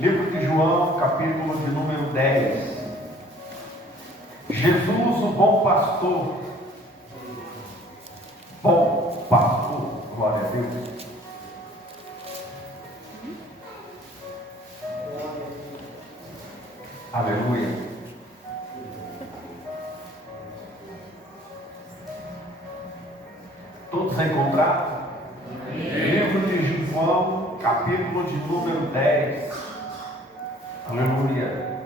Livro de João, capítulo de número 10. Jesus, o bom pastor. Bom pastor, glória a Deus. Aleluia. Todos encontraram? Livro de João, capítulo de número 10. Aleluia.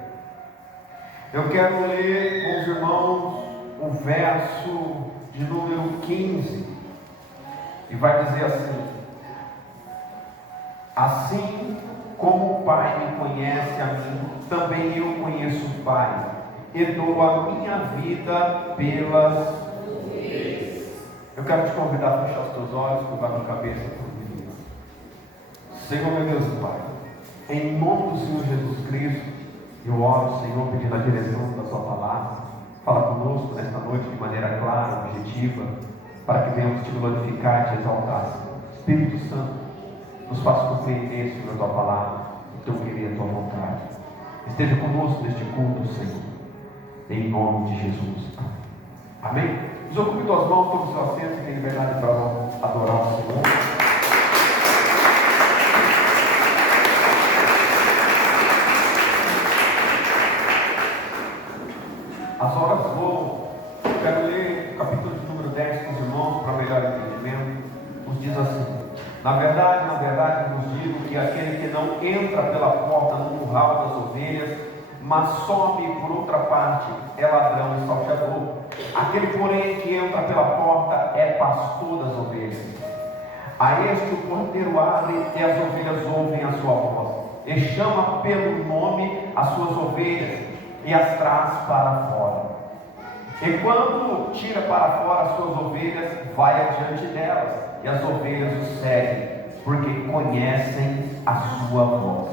Eu quero ler com os irmãos o verso de número 15. E vai dizer assim: assim como o Pai me conhece a mim, também eu conheço o Pai, e dou a minha vida pelas ovelhas. Eu quero te convidar a fechar os teus olhos, curvar a cabeça por mim. Senhor, meu Deus e Pai, em nome do Senhor Jesus Cristo, eu oro, Senhor, pedindo a direção da sua palavra. Fala conosco nesta noite de maneira clara, objetiva, para que venhamos te glorificar e te exaltar. Espírito Santo, nos faça compreender, Senhor, a tua palavra, o teu querer, a tua vontade. Esteja conosco neste culto, Senhor, em nome de Jesus. Amém? Desocupe tuas mãos, tome seu assento e tenha liberdade para adorar o Senhor. As horas voam. Eu quero ler o capítulo de número 10 com os irmãos para melhor entendimento. Nos diz assim: na verdade vos digo que aquele que não entra pela porta no curral das ovelhas, mas sobe por outra parte, é ladrão e salteador. Aquele, porém, que entra pela porta é pastor das ovelhas. A este o porteiro abre e as ovelhas ouvem a sua voz, e chama pelo nome as suas ovelhas e as traz para fora. E quando tira para fora as suas ovelhas, vai adiante delas, e as ovelhas o seguem, porque conhecem a sua voz.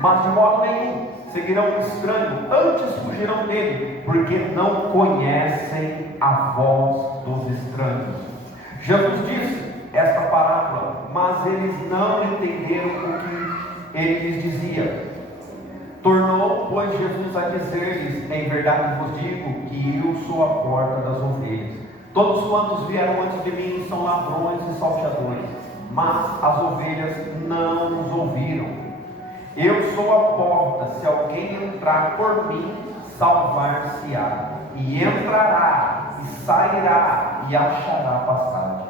Mas de modo nenhum seguirão o estranho, antes fugirão dele, porque não conhecem a voz dos estranhos. Jesus disse esta parábola, mas eles não entenderam o que ele lhes dizia. Tornou, pois, Jesus a dizer-lhes: em verdade vos digo que eu sou a porta das ovelhas. Todos quantos vieram antes de mim são ladrões e salteadores, mas as ovelhas não nos ouviram. Eu sou a porta, se alguém entrar por mim, salvar-se-á, e entrará, e sairá, e achará passagem.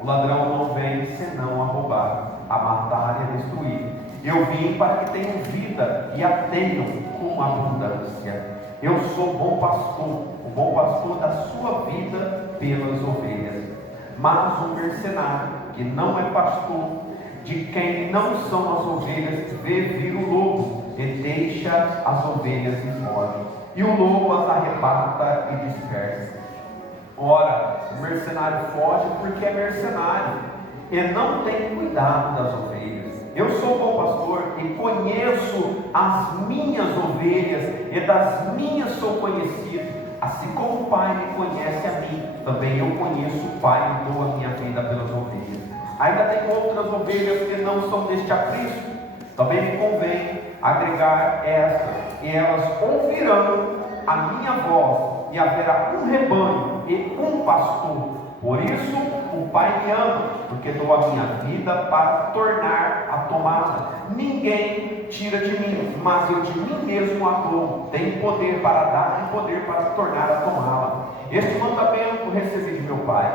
O ladrão não vem senão a roubar, a matar e a destruir. Eu vim para que tenham vida e a tenham com abundância. Eu sou o bom pastor da sua vida pelas ovelhas. Mas um mercenário, que não é pastor, de quem não são as ovelhas, vê vir o lobo e deixa as ovelhas e foge. E o lobo as arrebata e dispersa. Ora, o mercenário foge porque é mercenário e não tem cuidado das ovelhas. Eu sou o bom pastor e conheço as minhas ovelhas, e das minhas sou conhecido. Assim como o Pai me conhece a mim, também eu conheço o Pai e dou a minha vida pelas ovelhas. Ainda tem outras ovelhas que não são deste aprisco. Também me convém agregar estas, e elas ouvirão a minha voz, e haverá um rebanho e um pastor. Por isso o Pai me ama, porque dou a minha vida para tornar a tomá-la. Ninguém tira de mim, mas eu de mim mesmo a dou. Tenho poder para dar e poder para tornar a tomá-la. Este mandamento recebi de meu Pai.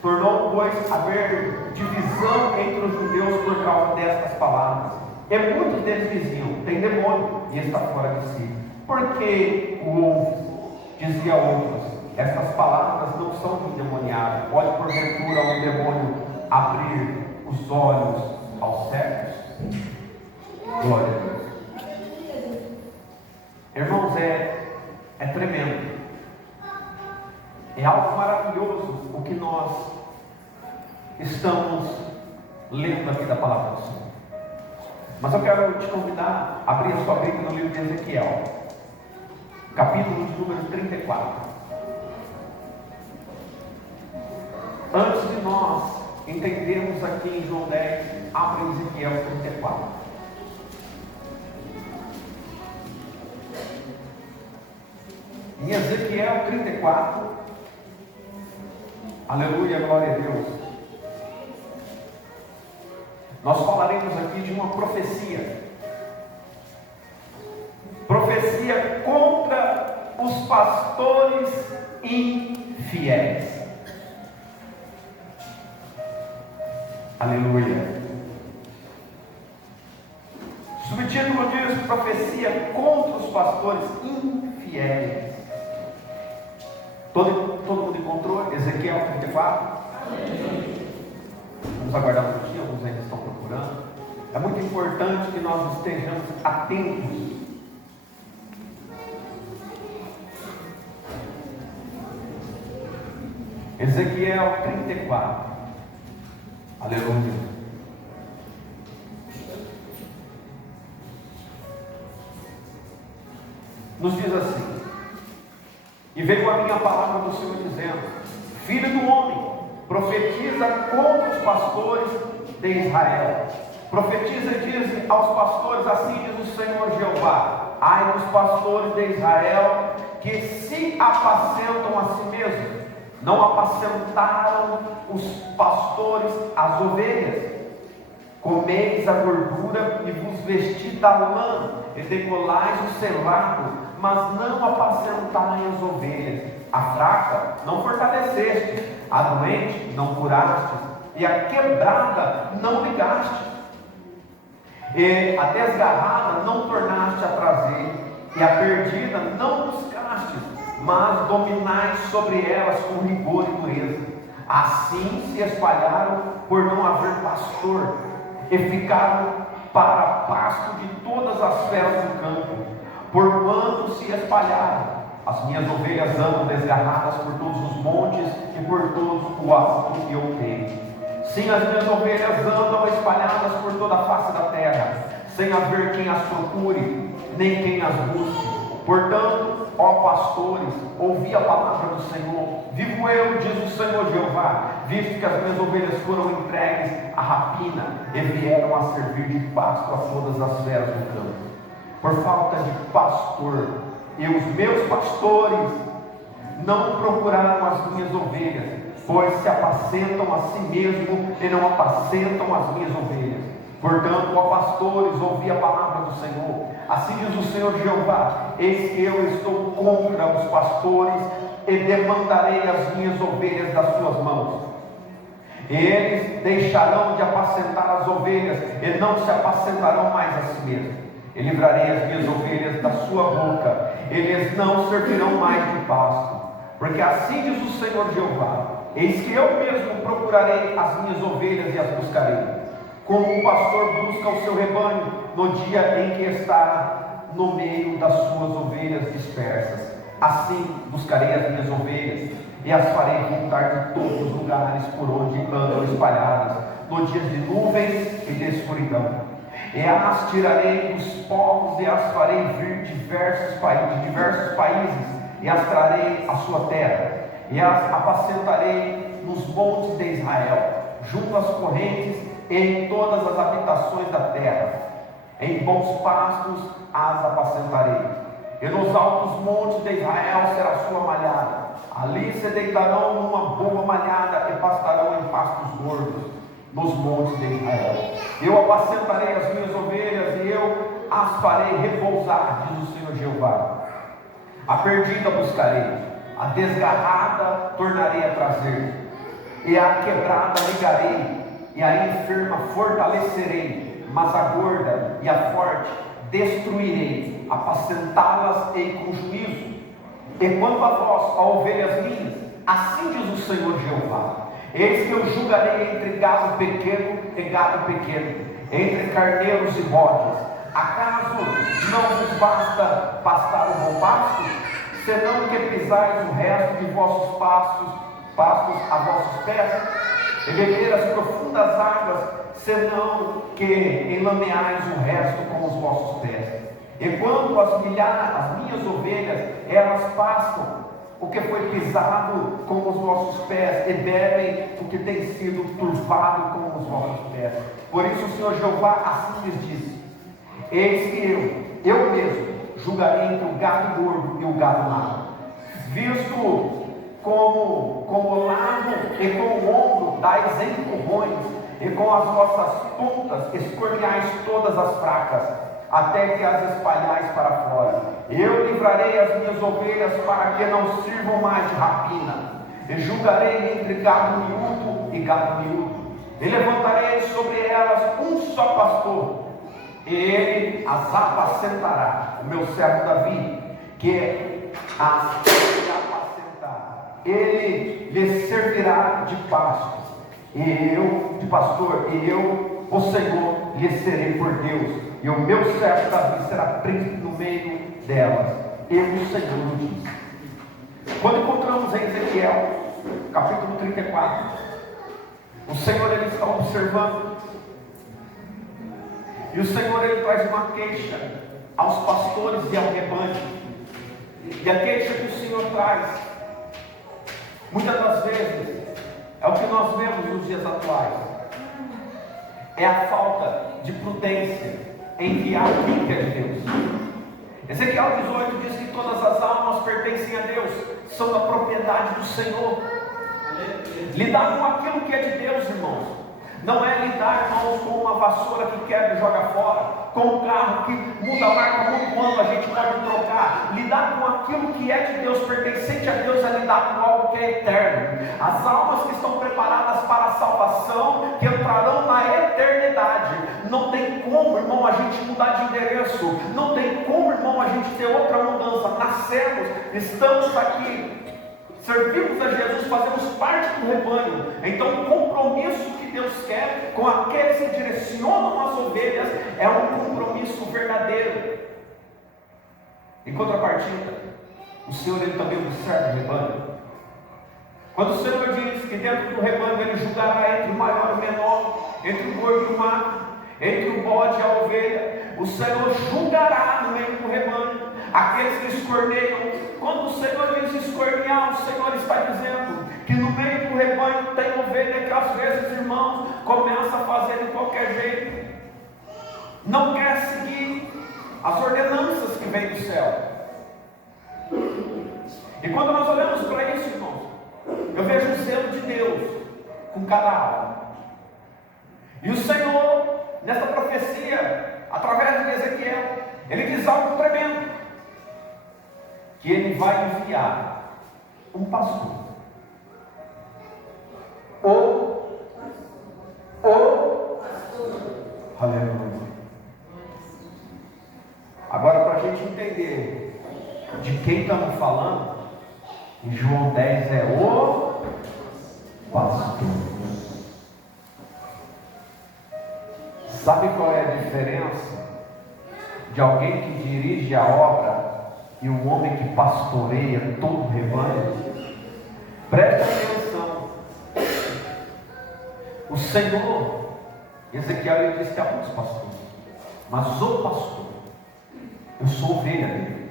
Tornou, pois, haver divisão entre os judeus por causa destas palavras. E muitos deles diziam: tem demônio e está fora de si. Porque o ouve? Dizia outros: essas palavras não são de um endemoniado. Pode porventura um demônio abrir os olhos aos cegos? Glória a Deus. Irmãos, é tremendo. É algo maravilhoso o que nós estamos lendo aqui da palavra do Senhor. Mas eu quero te convidar a abrir a sua Bíblia no livro de Ezequiel, capítulo de número 34. Antes de nós entendermos aqui em João 10, abre Ezequiel 34. Em Ezequiel 34, aleluia, glória a Deus, nós falaremos aqui de uma profecia contra os pastores infiéis. Aleluia. O subtítulo diz: profecia contra os pastores infiéis. Todo mundo encontrou Ezequiel 34? Vamos aguardar um pouquinho, alguns ainda estão procurando. É muito importante que nós estejamos atentos. Ezequiel 34. Aleluia. Nos diz assim: e veio a minha palavra do Senhor dizendo: filho do homem, profetiza contra os pastores de Israel. Profetiza e diz aos pastores: assim diz o Senhor Jeová: ai dos pastores de Israel, que se apacentam a si mesmos. Não apacentaram os pastores as ovelhas. Comeis a gordura e vos vestis da lã, e degolais o selado, mas não apacentai as ovelhas. A fraca não fortaleceste, a doente não curaste, e a quebrada não ligaste, e a desgarrada não tornaste a trazer, e a perdida não buscaste, mas dominais sobre elas com rigor e dureza. Assim se espalharam por não haver pastor, e ficaram para pasto de todas as feras do campo. Porquanto se espalharam, as minhas ovelhas andam desgarradas por todos os montes e por todo o alto que eu tenho. Sim, as minhas ovelhas andam espalhadas por toda a face da terra, sem haver quem as procure, nem quem as busque. Portanto, ó pastores, ouvi a palavra do Senhor. Vivo eu, diz o Senhor Jeová, visto que as minhas ovelhas foram entregues à rapina e vieram a servir de pasto a todas as feras do campo. Por falta de pastor, e os meus pastores não procuraram as minhas ovelhas, pois se apacentam a si mesmo e não apacentam as minhas ovelhas. Portanto, ó pastores, ouvi a palavra do Senhor. Assim diz o Senhor Jeová: eis que eu estou contra os pastores e demandarei as minhas ovelhas das suas mãos. Eles deixarão de apacentar as ovelhas e não se apacentarão mais a si mesmos. E livrarei as minhas ovelhas da sua boca, eles não servirão mais de pasto. Porque assim diz o Senhor Jeová: eis que eu mesmo procurarei as minhas ovelhas e as buscarei, como um pastor busca o seu rebanho no dia em que está no meio das suas ovelhas dispersas. Assim buscarei as minhas ovelhas e as farei voltar de todos os lugares por onde andam espalhadas, no dia de nuvens e de escuridão. E as tirarei dos povos e as farei vir de diversos países, e as trarei à sua terra, e as apacentarei nos montes de Israel, junto às correntes e em todas as habitações da terra. Em bons pastos as apacentarei, e nos altos montes de Israel será sua malhada. Ali se deitarão numa boa malhada e pastarão em pastos gordos nos montes de Israel. Eu apacentarei as minhas ovelhas e eu as farei repousar, diz o Senhor Jeová. A perdida buscarei, a desgarrada tornarei a trazer, e a quebrada ligarei, e a enferma fortalecerei, mas a gorda e a forte destruirei, apacentá-las ei com juízo. E quanto a vós, ó ovelhas minhas, assim diz o Senhor Jeová: eis que eu julgarei entre gado pequeno e gado pequeno, entre carneiros e bodes. Acaso não vos basta pastar o bom pasto, senão que pisais o resto de vossos pastos a vossos pés, e beber as profundas águas, senão que enlameais o resto com os vossos pés? E quanto às minhas ovelhas, elas pastam o que foi pisado com os vossos pés, e bebem o que tem sido turvado com os vossos pés. Por isso o Senhor Jeová assim lhes disse: eis que eu mesmo julgarei entre o gado gordo e o gado magro, visto como lado e com o ombro dais empurrões, e com as vossas pontas escorneais todas as fracas, até que as espalhais para fora. Eu livrarei as minhas ovelhas para que não sirvam mais de rapina, e julgarei entre gado miúdo e gado miúdo, e levantarei sobre elas um só pastor, e ele as apacentará. O meu servo Davi, que as apacentar, ele lhes servirá de pasto, e eu, de pastor, e eu, o Senhor, lhes serei por Deus, e o meu servo Davi será príncipe no meio delas. Eu, o Senhor, o disse. Quando encontramos em Ezequiel, capítulo 34, o Senhor ele está observando, e o Senhor ele traz uma queixa aos pastores e ao rebanho. E a queixa que o Senhor traz, muitas das vezes, é o que nós vemos nos dias atuais. É a falta de prudência em guiar aquilo que é de Deus. Ezequiel 18 diz que todas as almas pertencem a Deus, são da propriedade do Senhor. Lidar com aquilo que é de Deus, irmãos, não é lidar, irmãos, com uma vassoura que quebra e joga fora, com um carro que muda a marca muito ano, a gente pode trocar. Lidar com aquilo que é de Deus, pertencente a Deus, é lidar com algo que é eterno. As almas que estão preparadas para a salvação, que entrarão na eternidade. Não tem como, irmão, a gente mudar de endereço. Não tem como, irmão, a gente ter outra mudança. Nascemos, estamos aqui, servimos a Jesus, fazemos parte do rebanho. Então o compromisso que Deus quer com aqueles que direcionam as ovelhas é um compromisso verdadeiro. Em contrapartida, o Senhor ele também observa o rebanho. Quando o Senhor diz que dentro do rebanho ele julgará entre o maior e o menor, entre o gordo e o magro, entre o bode e a ovelha, o Senhor julgará no meio do rebanho aqueles que escorneiam. Quando o Senhor diz escornear, o Senhor está dizendo que no meio do rebanho tem ovelha que às vezes, irmãos, começa a fazer de qualquer jeito, não quer seguir as ordenanças que vêm do céu. E quando nós olhamos para isso, irmãos, eu vejo o zelo de Deus com cada alma. E o Senhor, nesta profecia, através de Ezequiel, ele diz algo tremendo, que ele vai enviar um pastor, aleluia. Agora, para a gente entender de quem estamos falando, em João 10 é o pastor. Sabe qual é a diferença de alguém que dirige a obra e o homem que pastoreia todo o rebanho? Preste atenção. O Senhor, Ezequiel ele disse que há muitos pastores, mas o pastor, eu sou ovelha dele.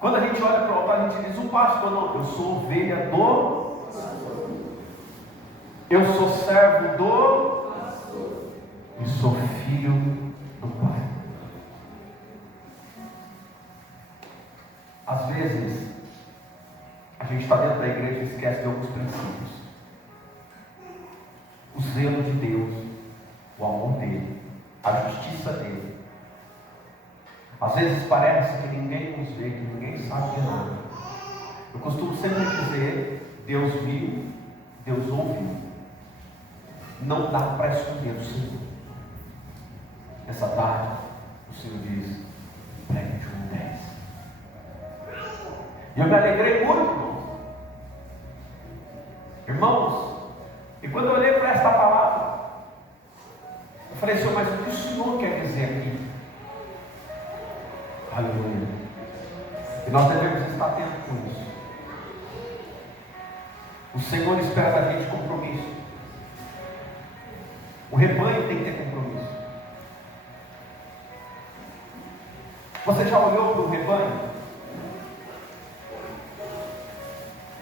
Quando a gente olha para o altar, a gente diz o pastor, não, eu sou ovelha do pastor. Eu sou servo do pastor e sou filho do Pai. Às vezes, a gente está dentro da igreja e esquece de alguns princípios. O zelo de Deus, o amor dele, a justiça dele. Às vezes parece que ninguém nos vê, que ninguém sabe de nada. Eu costumo sempre dizer, Deus viu, Deus ouviu. Não dá para esconder o Senhor. Nessa tarde, o Senhor diz, pregue João 10. E eu me alegrei muito, irmãos. E quando eu olhei para esta palavra, eu falei, Senhor, mas o que o Senhor quer dizer aqui? Aleluia. E nós devemos estar atentos com isso. O Senhor espera da gente compromisso. O rebanho tem que ter compromisso. Você já olhou para o rebanho?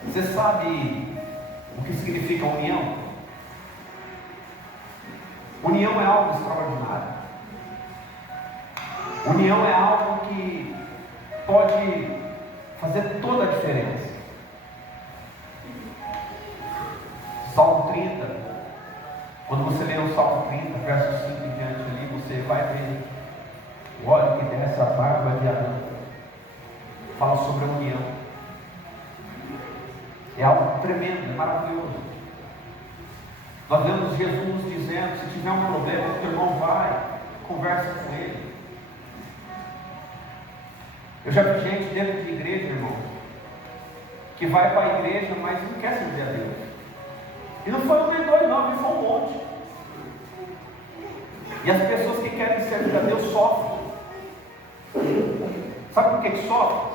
Você sabe o que significa união? União é algo extraordinário. União é algo que pode fazer toda a diferença. Salmo 30, quando você lê o Salmo 30, verso 5 em diante ali, você vai ver o óleo que desce a barba de Arão. Fala sobre a união. É algo tremendo, é maravilhoso. Nós vemos Jesus dizendo: se tiver um problema, o teu irmão vai, conversa com ele. Eu já vi gente dentro de igreja, irmão, que vai para a igreja, mas não quer servir a Deus. E não foi um nem dois, não, e foi um monte. E as pessoas que querem servir a Deus sofrem. Sabe por que sofrem?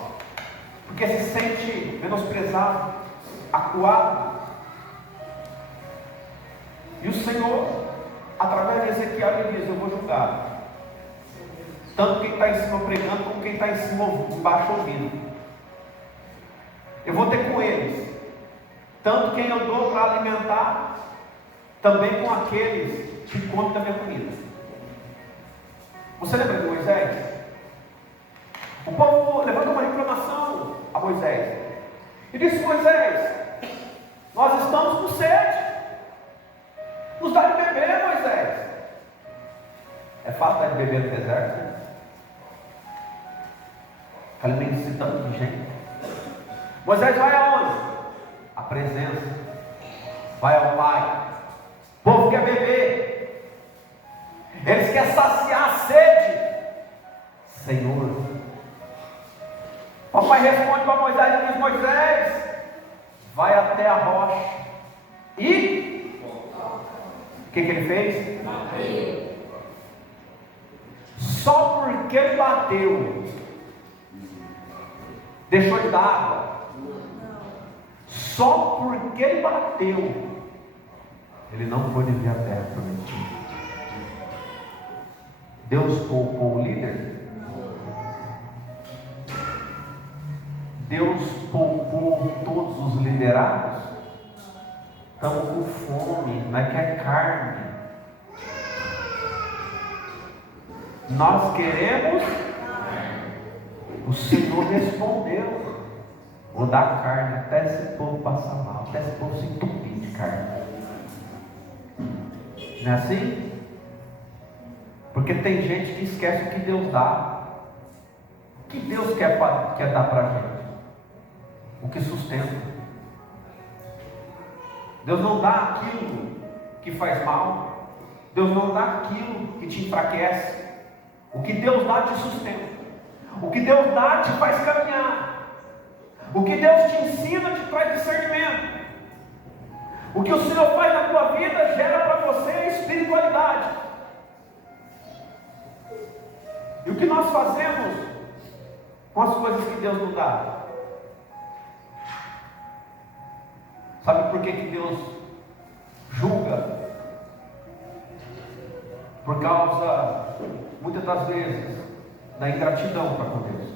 Porque se sente menosprezado, acuado. E o Senhor, através de Ezequiel, ele diz: eu vou julgar tanto quem está em cima pregando, como quem está embaixo ouvindo. Eu vou ter com eles, tanto quem eu dou para alimentar, também com aqueles que comem da minha comida. Você lembra de Moisés? O povo levanta uma reclamação a Moisés e disse: Moisés, nós estamos com sede, nos dá de beber, Moisés. É fácil dar de beber no deserto, né? Alimenta-se tanto de gente. Moisés vai aonde? A presença. Vai ao Pai. O povo quer beber. Eles querem saciar a sede. Senhor. Papai responde para Moisés e diz: Moisés, vai até a rocha. E o que ele fez? Bateu. Só porque ele bateu, deixou de dar água. Só porque ele bateu, ele não pôde ver a terra prometida. Deus poupou o líder? Deus poupou todos os liderados? Estamos com fome, mas quer carne. Nós queremos. O Senhor respondeu: vou dar carne até esse povo passar mal, até esse povo se entupir de carne. Não é assim? Porque tem gente que esquece o que Deus dá. O que Deus quer dar para a gente? O que sustenta. Deus não dá aquilo que faz mal. Deus não dá aquilo que te enfraquece. O que Deus dá te sustenta. O que Deus dá te faz caminhar. O que Deus te ensina te traz discernimento. O que o Senhor faz na tua vida gera para você espiritualidade. E o que nós fazemos com as coisas que Deus nos dá? Sabe por que Deus julga? Por causa, muitas das vezes, da ingratidão para com Deus.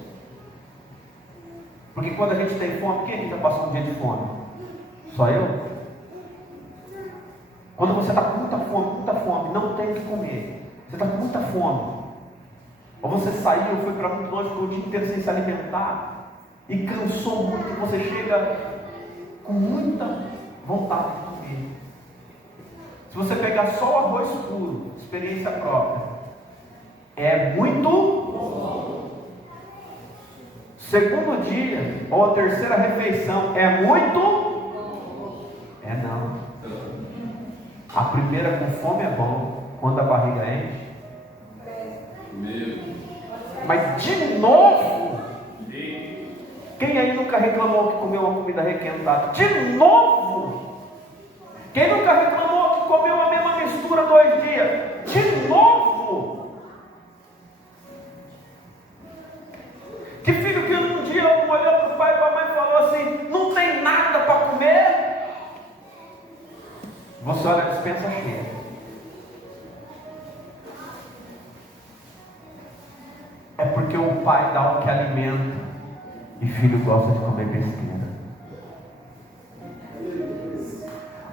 Porque quando a gente tem fome, quem é que está passando um dia de fome? Só eu? Quando você está com muita fome, não tem o que comer, você está com muita fome, ou você saiu, foi para muito longe, ficou o dia inteiro sem se alimentar, e cansou muito, e você chega com muita vontade de comer. Se você pegar só o arroz puro, experiência própria, é muito bom. Segundo dia, ou a terceira refeição, é muito? É não. A primeira com fome é bom, quando a barriga enche. Mas de novo, quem aí nunca reclamou que comeu uma comida requentada? De novo! Quem nunca reclamou que comeu a mesma mistura 2 dias? De novo! Que filho que um dia olhou para o pai e para a mãe e falou assim: não tem nada para comer? Você olha a despensa cheia. É porque o pai dá o que alimenta e filho gosta de comer besteira.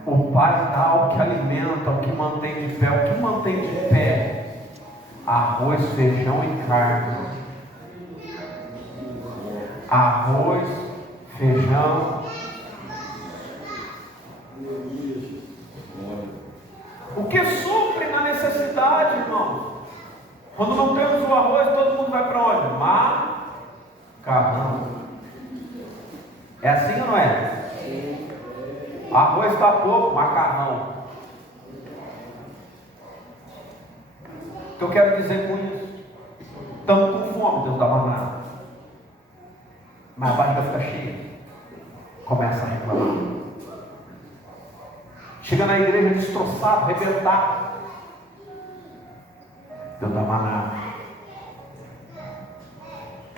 O pai dá o que alimenta, o que mantém de pé. O que mantém de pé? Arroz, feijão e carne. arroz, feijão. O que supre na necessidade, irmão? Quando não temos o arroz, todo mundo vai para onde? Macarrão. É assim ou não é? Arroz está pouco, macarrão. O que eu quero dizer com isso? Estamos com fome, Deus dá maná. Mas a barriga fica cheia. Começa a reclamar. Chega na igreja destroçado, arrebentado. Deus dá maná.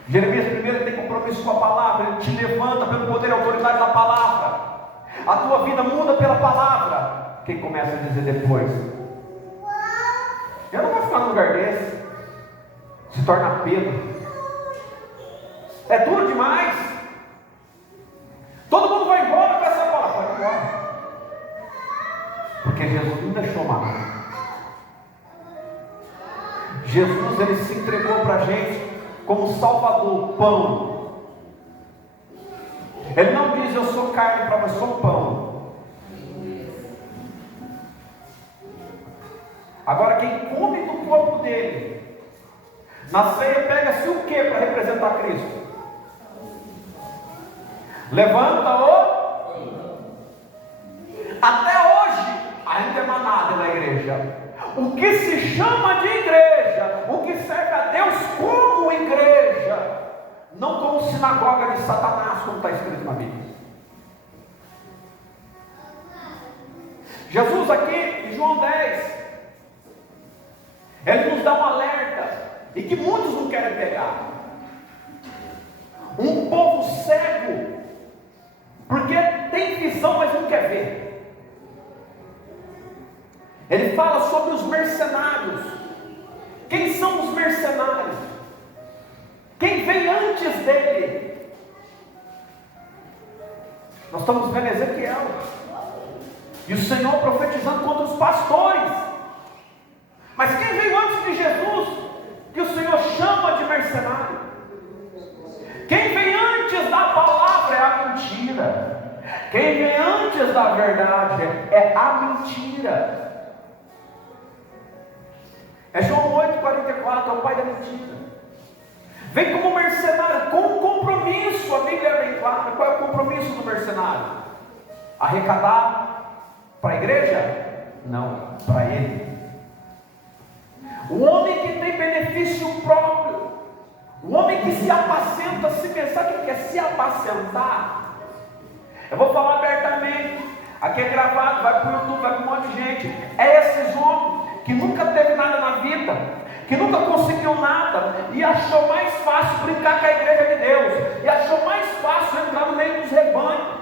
Jeremias primeiro tem compromisso com a palavra. Ele te levanta pelo poder e autoridade da palavra. A tua vida muda pela palavra. Quem começa a dizer depois: eu não vou ficar num lugar desse. Se torna Pedro. É duro demais. Todo mundo vai embora com essa palavra. Vai embora. Porque Jesus não deixou maná. Jesus, ele se entregou para a gente como Salvador, pão. Ele não diz: eu sou carne para você, sou pão. Agora, quem come do corpo dele, na ceia pega-se o que para representar Cristo? Levanta-o. Até hoje ainda é manada na igreja. O que se chama de igreja, o que serve a Deus como igreja, não como sinagoga de Satanás, como está escrito na Bíblia. Jesus aqui em João 10, ele nos dá um alerta, e que muitos não querem pegar. Um povo cego, porque tem visão, mas não quer ver. Ele fala sobre os mercenários. Quem são os mercenários? Quem vem antes dele? Nós estamos vendo Ezequiel e o Senhor profetizando contra os pastores. Mas quem veio antes de Jesus, que o Senhor chama de mercenário? Quem vem antes da palavra é a mentira. Quem vem antes da verdade é a mentira. É João 8,44, é o pai da mentira. Vem como mercenário, com um compromisso. A Bíblia é bem clara. Qual é o compromisso do mercenário? Arrecadar para a igreja? Não, para ele. O homem que tem benefício próprio, o homem que se apacenta, se pensar que quer se apacentar. Eu vou falar abertamente, aqui é gravado, vai para o YouTube, vai para um monte de gente. É esses homens que nunca teve nada na vida, que nunca conseguiu nada, e achou mais fácil brincar com a igreja de Deus, e achou mais fácil entrar no meio dos rebanhos,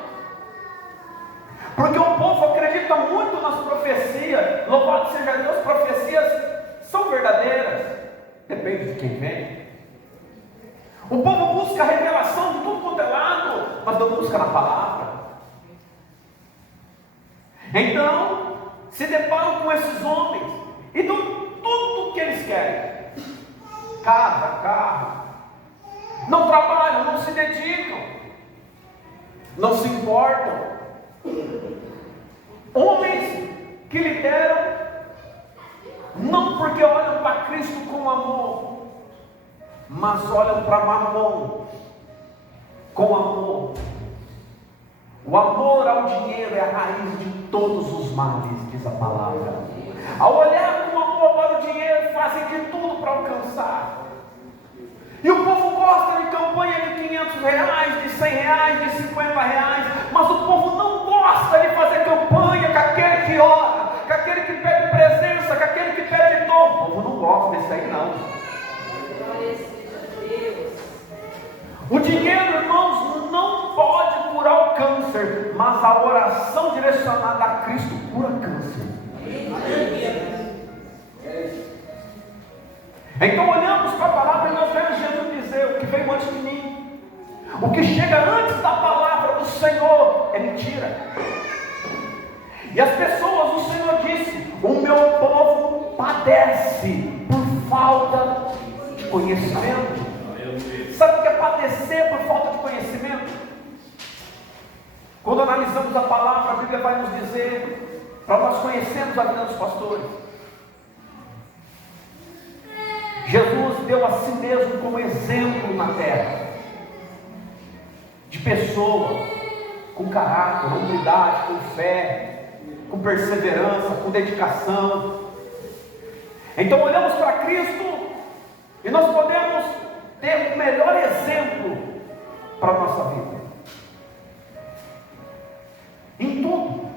porque o povo acredita muito nas profecias. Louvado seja Deus, profecias são verdadeiras, depende de quem vem. O povo busca a revelação de tudo quanto é lado, mas não busca na palavra. Então, se deparam com esses homens e dão tudo o que eles querem: casa, carro, não trabalham, não se dedicam, não se importam. Homens que lideram não porque olham para Cristo com amor, mas olham para Mamon com amor. O amor ao dinheiro é a raiz de todos os males, diz a palavra. Ao olhar com amor para o dinheiro, fazem de tudo para alcançar. E o povo gosta de campanha de R$500, de R$100, de R$50, mas o povo não gosta de fazer campanha com aquele que ora, com aquele que pede presença, com aquele que pede dom. O povo não gosta desse aí não. O dinheiro, irmãos, não pode curar o câncer, mas a oração direcionada a Cristo cura câncer. Então olhamos para a palavra e nós vemos Jesus dizer: o que veio antes de mim, o que chega antes da palavra do Senhor é mentira. E as pessoas, o Senhor disse: o meu povo padece por falta de conhecimento. Sabe o que é padecer por falta de conhecimento? analisamos a palavra, a Bíblia vai nos dizer, para nós conhecermos a vida dos pastores. Jesus deu a si mesmo como exemplo na terra, de pessoa com caráter, com humildade, com fé, com perseverança, com dedicação. Então olhamos para Cristo e nós podemos ter o melhor exemplo para a nossa vida, em tudo.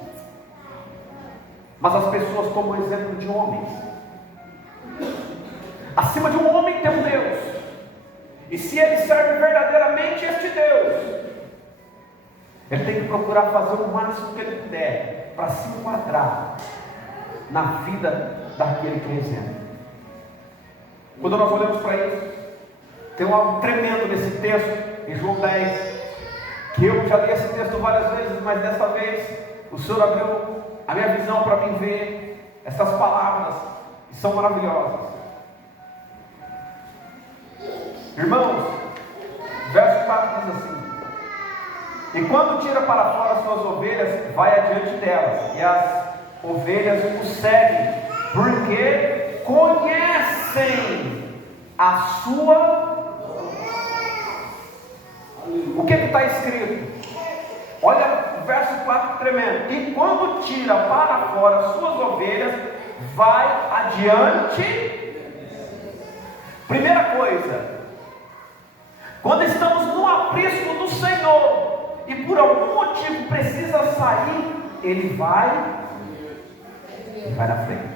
Mas as pessoas tomam exemplo de homens. Acima de um homem tem um Deus, e se ele serve verdadeiramente este Deus, ele tem que procurar fazer o máximo que ele puder para se enquadrar na vida daquele que é exemplo. Quando nós olhamos para isso, tem algo tremendo nesse texto, em João 10, que eu já li esse texto várias vezes, mas dessa vez o Senhor abriu a minha visão para mim ver essas palavras, que são maravilhosas. Irmãos, verso 4 diz assim: e quando tira para fora suas ovelhas, vai adiante delas, e as ovelhas o seguem, porque conhecem a sua. O que está escrito? Olha o verso 4 tremendo. E quando tira para fora suas ovelhas, vai adiante. Primeira coisa, quando estamos no aprisco do Senhor e por algum motivo precisa sair, Ele vai na frente.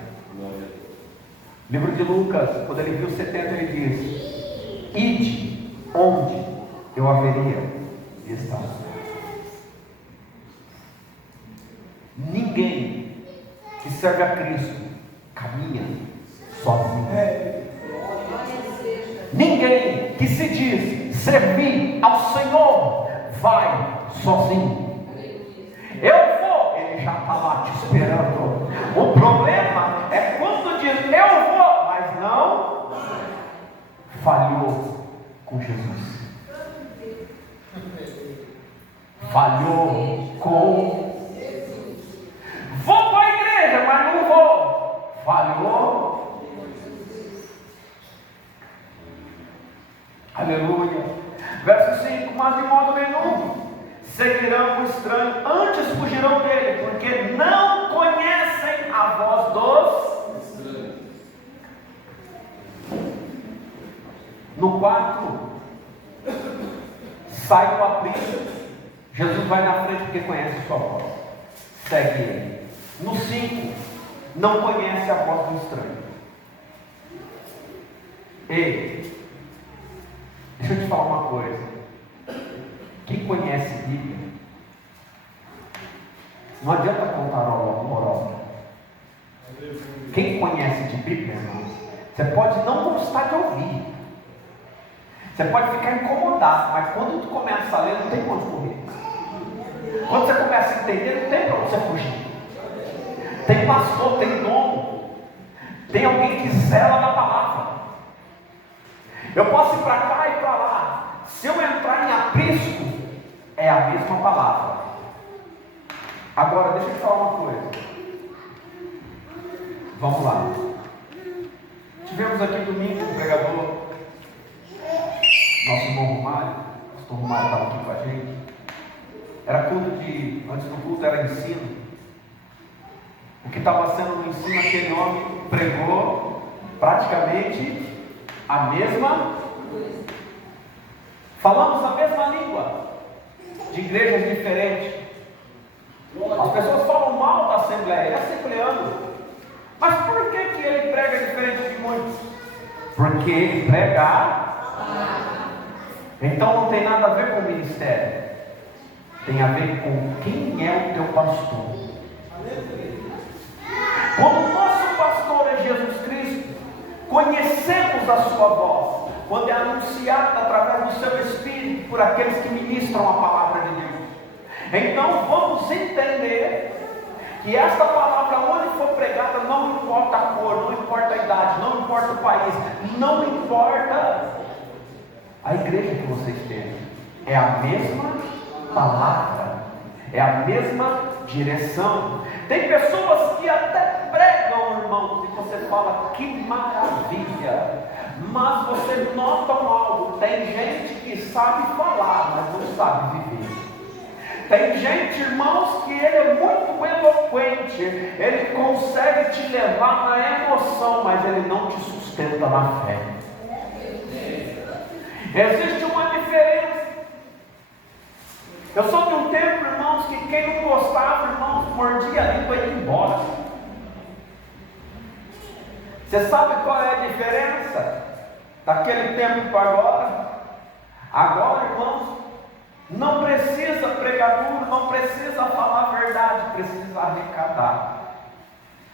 Livro de Lucas, quando ele viu 70, ele diz: ide onde eu haveria de estar. Ninguém que serve a Cristo caminha sozinho. Ninguém que se diz servir ao Senhor vai sozinho. Eu vou, ele já está lá te esperando. O problema é quando diz eu vou, mas não falhou com Jesus. Falhou com Jesus. Vou para a igreja, mas não vou. Falhou. Aleluia. Verso 5: mas de modo nenhum seguirão o estranho, antes fugirão dele, porque não conhecem a voz dos estranhos. No 4, sai do aprisco. Jesus vai na frente porque conhece sua voz, segue ele. No 5, não conhece a voz do estranho. Ei, deixa eu te falar uma coisa. Quem conhece Bíblia, não adianta contar horóscopo. Quem conhece de Bíblia, irmãos, você pode não gostar de ouvir, você pode ficar incomodado, mas quando tu começa a ler, não tem como correr. Quando você começa a entender, não tem para onde você fugir. Tem pastor, tem dono, tem alguém que zela na palavra. Eu posso ir para cá e para lá. Se eu entrar em aprisco, é a mesma palavra. Agora, deixa eu te falar uma coisa. Vamos lá. Tivemos aqui domingo um pregador, nosso irmão Romário. O pastor Romário estava aqui com a gente. Era culto de, antes do culto era ensino. O que estava sendo no ensino, aquele homem pregou praticamente a mesma coisa. Falamos a mesma língua, de igrejas diferentes. As pessoas falam mal da Assembleia, ele é assembleano. Mas por que ele prega diferente de muitos? Porque ele prega. Então não tem nada a ver com o ministério, tem a ver com quem é o teu pastor. Quando o nosso pastor é Jesus Cristo, conhecemos a sua voz, quando é anunciada através do seu Espírito por aqueles que ministram a palavra de Deus. Então vamos entender que esta palavra, onde for pregada, não importa a cor, não importa a idade, não importa o país, não importa a igreja que você esteja, é a mesma palavra, É a mesma direção. Tem pessoas que até pregam, irmãos, e você fala, que maravilha. Mas você nota algo. Tem gente que sabe falar, mas não sabe viver. Tem gente, irmãos, que ele é muito eloquente, ele consegue te levar na emoção, mas ele não te sustenta na fé. Existe uma diferença. Eu sou de um tempo, irmãos, que quem não gostava, irmãos, mordia a língua e ia embora. Você sabe qual é a diferença daquele tempo para agora? Agora, irmãos, não precisa pregar duro, não precisa falar a verdade, precisa arrecadar.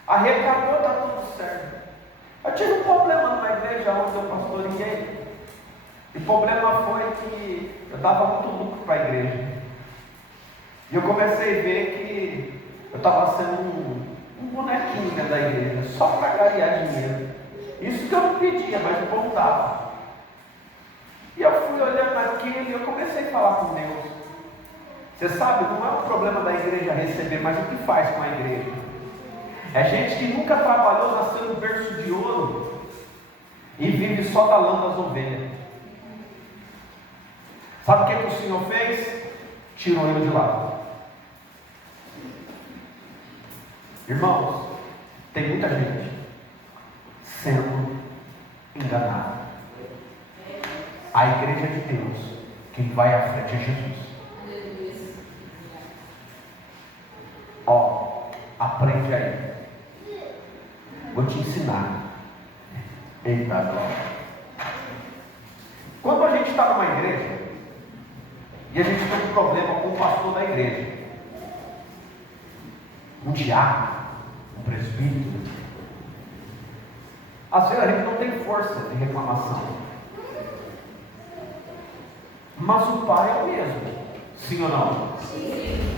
Arrecadou, está tudo certo. Eu tive um problema numa igreja onde eu pastoreei. E o problema foi que eu dava muito lucro para a igreja. E eu comecei a ver que eu estava sendo um bonequinho dentro da igreja, só para ganhar dinheiro. Isso que eu não pedia, mas o povo dava. E eu fui olhando aquilo e eu comecei a falar com Deus. Você sabe, não é um problema da igreja receber, mas o que faz com a igreja? É gente que nunca trabalhou, nasceu no berço de ouro e vive só da lã das ovelhas. Sabe o que o Senhor fez? Tirou ele de lá. Irmãos, tem muita gente sendo enganada. A igreja de Deus, quem vai à frente é Jesus. Ó, aprende aí. Vou te ensinar. Eita, agora. Quando a gente está numa igreja e a gente tem um problema com o pastor da igreja, um diácono, um presbítero, às vezes a gente não tem força de reclamação. Mas o pai é o mesmo, sim ou não? Sim.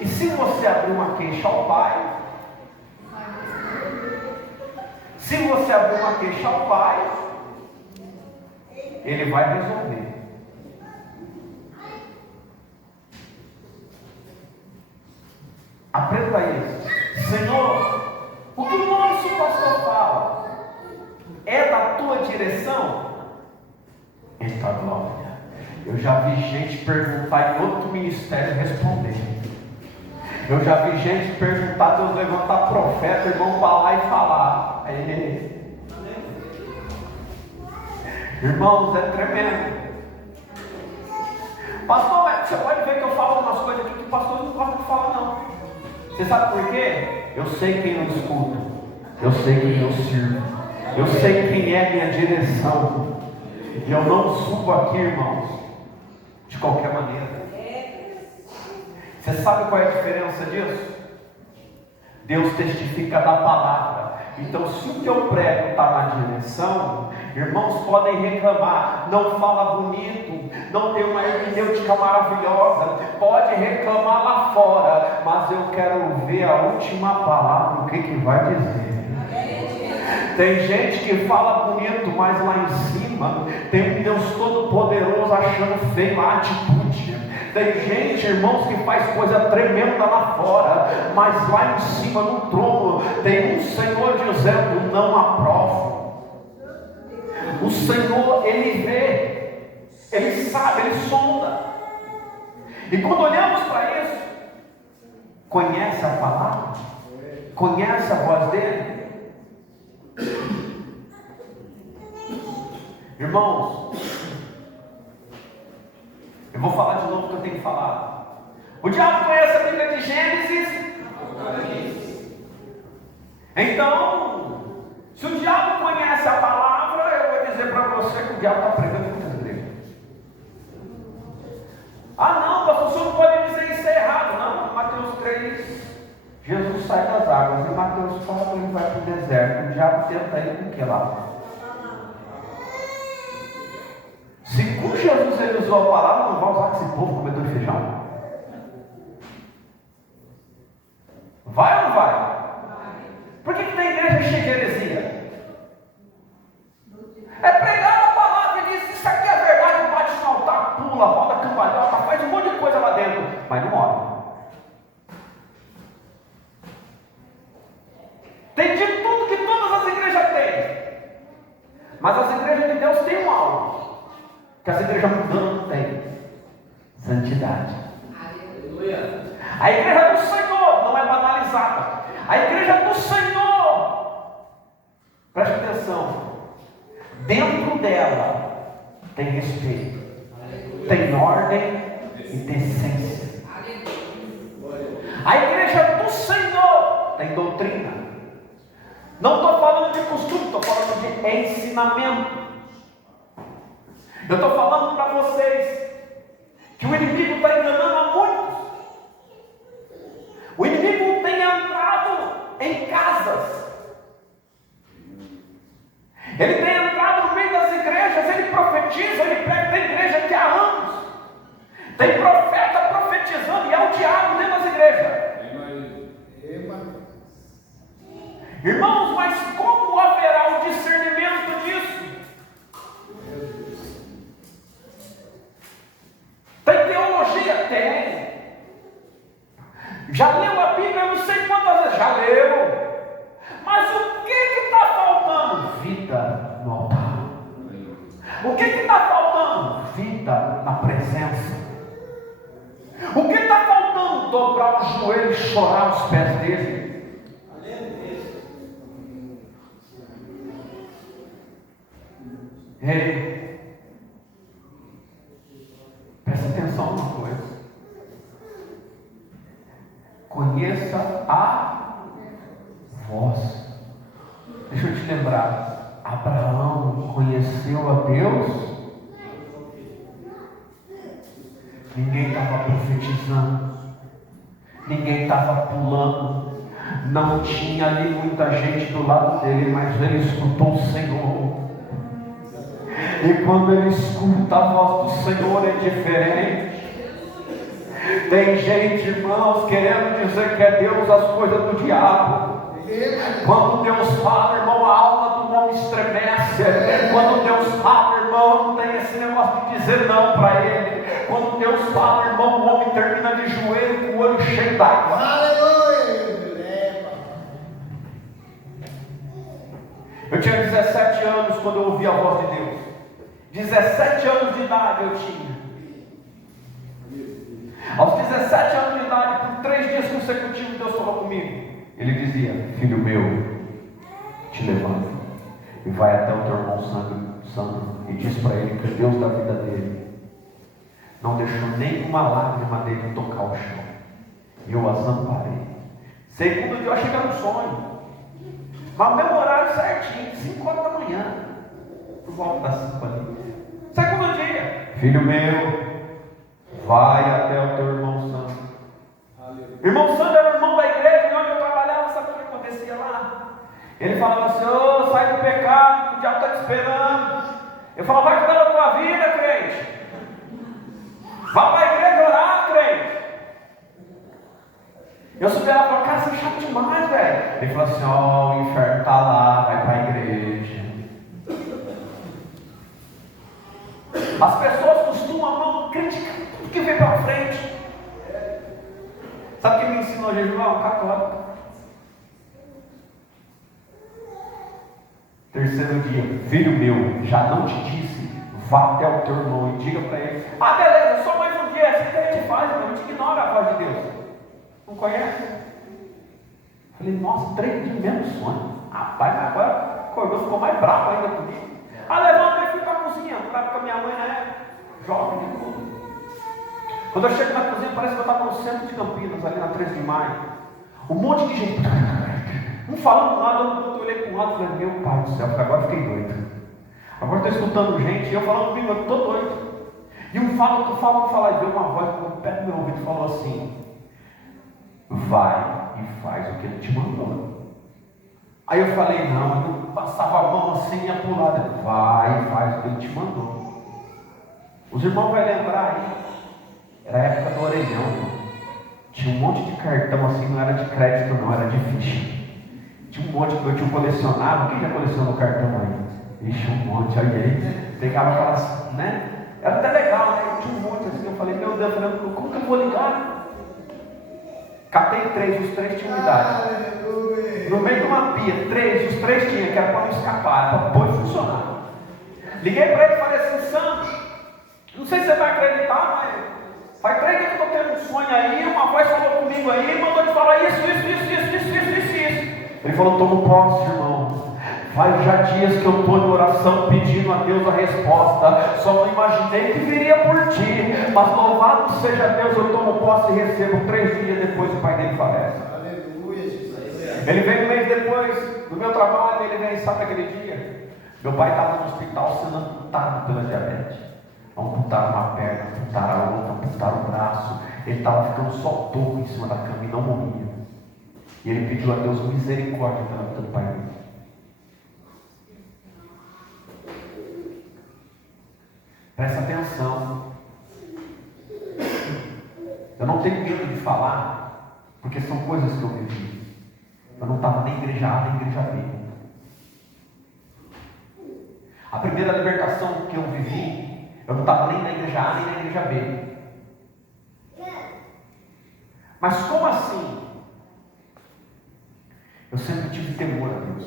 E se você abrir uma queixa ao pai, ele vai resolver. Aprenda isso. Senhor, o que o nosso pastor fala é da tua direção? Eita glória. Eu já vi gente perguntar em outro ministério e responder. Eu já vi gente perguntar, Deus levantar profeta, irmão, para lá e falar. Irmãos, é tremendo. Pastor, você pode ver que eu falo umas coisas aqui que o pastor não gosta de falar, não. Você sabe por quê? Eu sei quem eu escuto. Eu sei quem eu sirvo. Eu sei quem é minha direção. E eu não subo aqui, irmãos, de qualquer maneira. Você sabe qual é a diferença disso? Deus testifica da palavra. Então, se o que eu prego está na direção, irmãos podem reclamar, não fala bonito, não tem uma hermenêutica maravilhosa, pode reclamar lá fora, mas eu quero ver a última palavra, o que vai dizer. Tem gente que fala bonito, mas lá em cima tem um Deus todo-poderoso achando feio a atitude. Tem gente, irmãos, que faz coisa tremenda lá fora, mas lá em cima no trono tem um Senhor dizendo: não aprovo. O Senhor, Ele vê, Ele sabe, Ele sonda. E quando olhamos para isso, conhece a palavra? Conhece a voz dEle? Irmãos, eu vou falar de novo o que eu tenho que falar. O diabo conhece a Bíblia de Gênesis. Então, se o diabo conhece a palavra, eu vou dizer para você que o diabo está pregando muitas igrejas. Ah não, pastor, o senhor não pode dizer isso é errado. Não, Mateus 3, Jesus sai das águas. Em Mateus 4 ele vai para o deserto. O diabo tenta ir com o que lá? Se com Jesus ele usou a palavra, não vai usar com esse povo comedor de feijão? Vai ou não vai? Por que tem igreja cheia de heresia? É pregar a palavra e diz: isso aqui é verdade, bate no altar, pula, roda cambalhota, faz um monte de coisa lá dentro, mas não ora. Mas as igrejas de Deus têm um algo que as igrejas mundanas não têm: santidade. Aleluia. A igreja do Senhor não é banalizada. A igreja do Senhor, preste atenção, dentro dela tem respeito, tem ordem e decência. A igreja do Senhor tem doutrina. Não estou falando de costume, estou falando de ensinamento. Eu estou falando para vocês que o inimigo está enganando a muitos. O inimigo tem entrado em casas. Ele tem entrado no meio das igrejas. Ele profetiza, ele prega. Tem igreja que há anos tem profeta profetizando e é o diabo dentro das igrejas. Irmãos, mas como haverá o discernimento disso? Tem teologia? Tem. Já leu a Bíblia não sei quantas vezes? Já leu. Mas o que está faltando? Vida no altar. O que está faltando? Vida na presença. O que está faltando? Dobrar os joelhos e chorar aos pés dele. Ei, presta atenção numa coisa. Conheça a voz. Deixa eu te lembrar. Abraão conheceu a Deus. Ninguém estava profetizando. Ninguém estava pulando. Não tinha ali muita gente do lado dele, mas ele escutou o Senhor. E quando ele escuta a voz do Senhor é diferente. Tem gente, irmãos, querendo dizer que é Deus as coisas do diabo. Quando Deus fala, irmão, a alma do homem estremece. Quando Deus fala, irmão, não tem esse negócio de dizer não para ele. Quando Deus fala, irmão, o homem termina de joelho com o olho cheio d'água. Aleluia! Eu tinha 17 anos quando eu ouvi a voz de Deus. 17 anos de idade eu tinha. Aos 17 anos de idade, por 3 dias consecutivos, Deus falou comigo. Ele dizia: filho meu, te levanta e vai até o teu irmão santo e diz para ele que o Deus da vida dele não deixou nenhuma lágrima dele tocar o chão. E eu as amparei. Segundo dia eu achei que era um sonho, mas o meu horário certinho, 5 horas da manhã, por volta das 5 ali. Segundo dia: filho meu, vai até o teu irmão santo. Irmão santo era o irmão da igreja, e onde eu trabalhava, sabe o que acontecia lá? Ele falava assim: ô, sai do pecado, que o diabo está te esperando. Eu falava: vai cuidar da tua vida, crente. Vá para a igreja orar, crente. Eu subia lá para casa, você é chato demais, velho. Ele falou assim: ó, o inferno está lá, vai para a igreja. As pessoas costumam não criticar tudo que vem para frente. Sabe quem me ensinou a jejuar? Um católico. Terceiro dia: filho meu, já não te disse, vá até o teu irmão e diga para ele: ah, beleza, só mais um dia, assim que a gente faz, a gente ignora a voz de Deus. Não conhece? Falei: nossa, 3 dias mesmo sonho. Rapaz, agora acordou, ficou mais bravo ainda comigo. Ah, levanta e fui para a cozinha, porque a minha mãe é jovem de tudo. Quando eu chego na cozinha, parece que eu estava no centro de Campinas, ali na 13 de maio. Um monte de gente, um falando do lado, eu olhei para um lado e falei: meu pai do céu, porque agora fiquei doido. Agora estou escutando gente, e eu falando comigo, eu estou doido. E um fala, outro fala, e veio uma voz perto do meu ouvido e falou assim: vai e faz o que ele te mandou. Aí eu falei: não, eu passava a mão assim e ia para o lado. Vai e faz o que ele te mandou. Os irmãos vão lembrar aí. Era a época do orelhão. Tinha um monte de cartão assim, não era de crédito não, era de ficha. Tinha um monte que meu tio colecionava. Quem já colecionou cartão aí? Ixi, um monte, olha aí. Pegava aquelas, né? Era até legal, né? Tinha um monte assim. Eu falei: meu Deus, como que eu vou ligar? Catei 3, os 3 tinham idade. No meio de uma pia, 3, os 3 tinham, que era para não escapar, para pôr funcionar. Liguei para ele e falei assim: Sandro, não sei se você vai acreditar, mas faz 3 dias que eu estou tendo um sonho aí, uma voz falou comigo aí, mandou te falar isso. Ele falou: tomo posse, irmão. Faz já dias que eu estou em oração pedindo a Deus a resposta. Só não imaginei que viria por ti. Mas louvado seja Deus, eu tomo posse e recebo. 3 dias depois o pai dele falece. Aleluia, Jesus. Ele vem um mês depois do meu trabalho. Ele vem, sabe aquele dia? Meu pai estava no hospital sendo amputado pela diabetes. Amputaram uma perna, amputaram a outra, amputaram o braço. Ele estava ficando só toco em cima da cama e não morria. E ele pediu a Deus misericórdia pela vida do pai dele. Presta atenção. Eu não tenho medo de falar, porque são coisas que eu vivi. Eu não estava nem igreja A, nem igreja B. A primeira libertação que eu vivi, eu não estava nem na igreja A, nem na igreja B. Mas como assim? Eu sempre tive temor a Deus.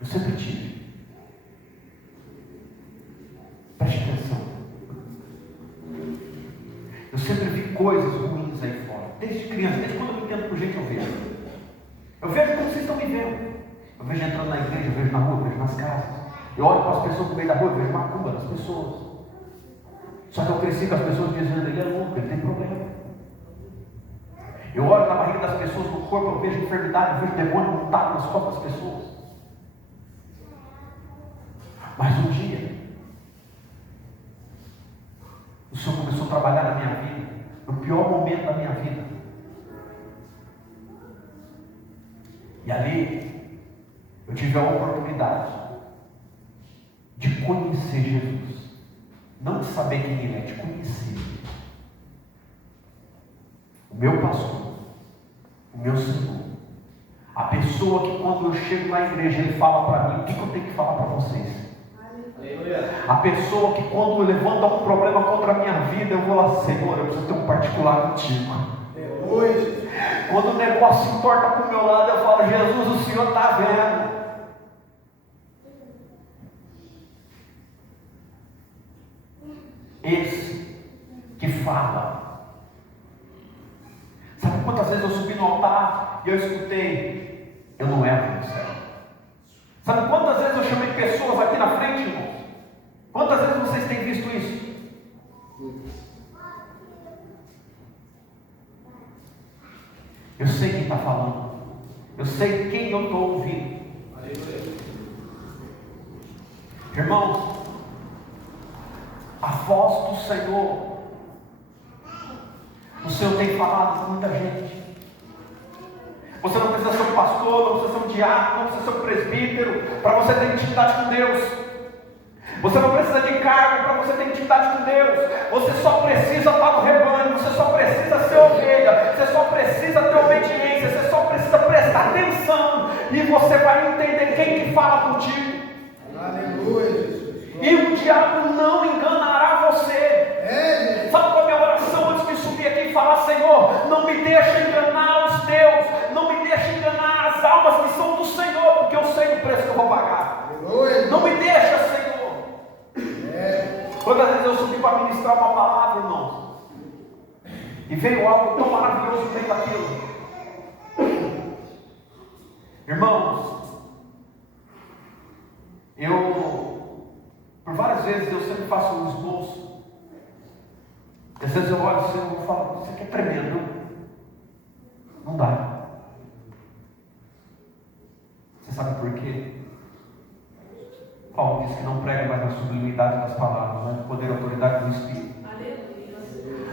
Eu sempre tive. Preste atenção. Eu sempre vi coisas ruins aí fora. Desde criança, desde quando eu me entendo por gente, eu vejo. Eu vejo como vocês estão me vendo. Eu vejo entrando na igreja, eu vejo na rua, eu vejo nas casas. Eu olho para as pessoas no meio da rua, eu vejo macumba nas pessoas. Só que eu cresci com as pessoas dizendo: ele é louco, ele tem problema. Eu olho na barriga das pessoas, no corpo, eu vejo enfermidade, eu vejo demônio montado nas costas das pessoas. Mas um dia, o Senhor começou a trabalhar na minha vida, no pior momento da minha vida. E ali, eu tive a oportunidade de conhecer Jesus. Não de saber quem Ele é, de conhecer. O meu pastor, o meu Senhor, a pessoa que quando eu chego na igreja, Ele fala para mim: o que eu tenho que falar para vocês? A pessoa que quando eu levanto um problema contra a minha vida, eu vou lá: Senhor, eu preciso ter um particular contigo. Quando o negócio entorta para o meu lado, eu falo: Jesus, o Senhor está vendo. Esse que fala. Sabe quantas vezes eu subi no altar e eu escutei: eu não erro no céu? Sabe quantas vezes eu chamei pessoas aqui na frente, irmãos? Quantas vezes vocês têm visto isso? Eu sei quem está falando. Eu sei quem eu estou ouvindo. Irmãos, a voz do Senhor, o Senhor tem falado com muita gente. Você não precisa ser um pastor, não precisa ser um diácono, não precisa ser um presbítero para você ter intimidade com Deus. Você não precisa de cargo para você ter intimidade com Deus. Você só precisa estar no rebanho, você só precisa ser ovelha, você só precisa ter obediência, você só precisa prestar atenção e você vai entender quem que fala contigo. Aleluia, Jesus. E o diabo não enganará você. Sabe qual é a minha oração antes de subir aqui e falar: Senhor, não me deixe enganar os teus, não me deixe enganar as almas que são do Senhor, porque eu sei o preço que eu vou pagar. Aleluia. Não me deixa, Senhor. Quantas vezes eu subi para ministrar uma palavra, irmãos, e veio algo tão maravilhoso no meio daquilo. Irmãos, por várias vezes eu sempre faço um esboço. Às vezes eu olho assim e falo: isso aqui é tremendo. Não dá. Você sabe por quê? Paulo diz que não prega mais na sublimidade das palavras, mas no poder e autoridade do Espírito.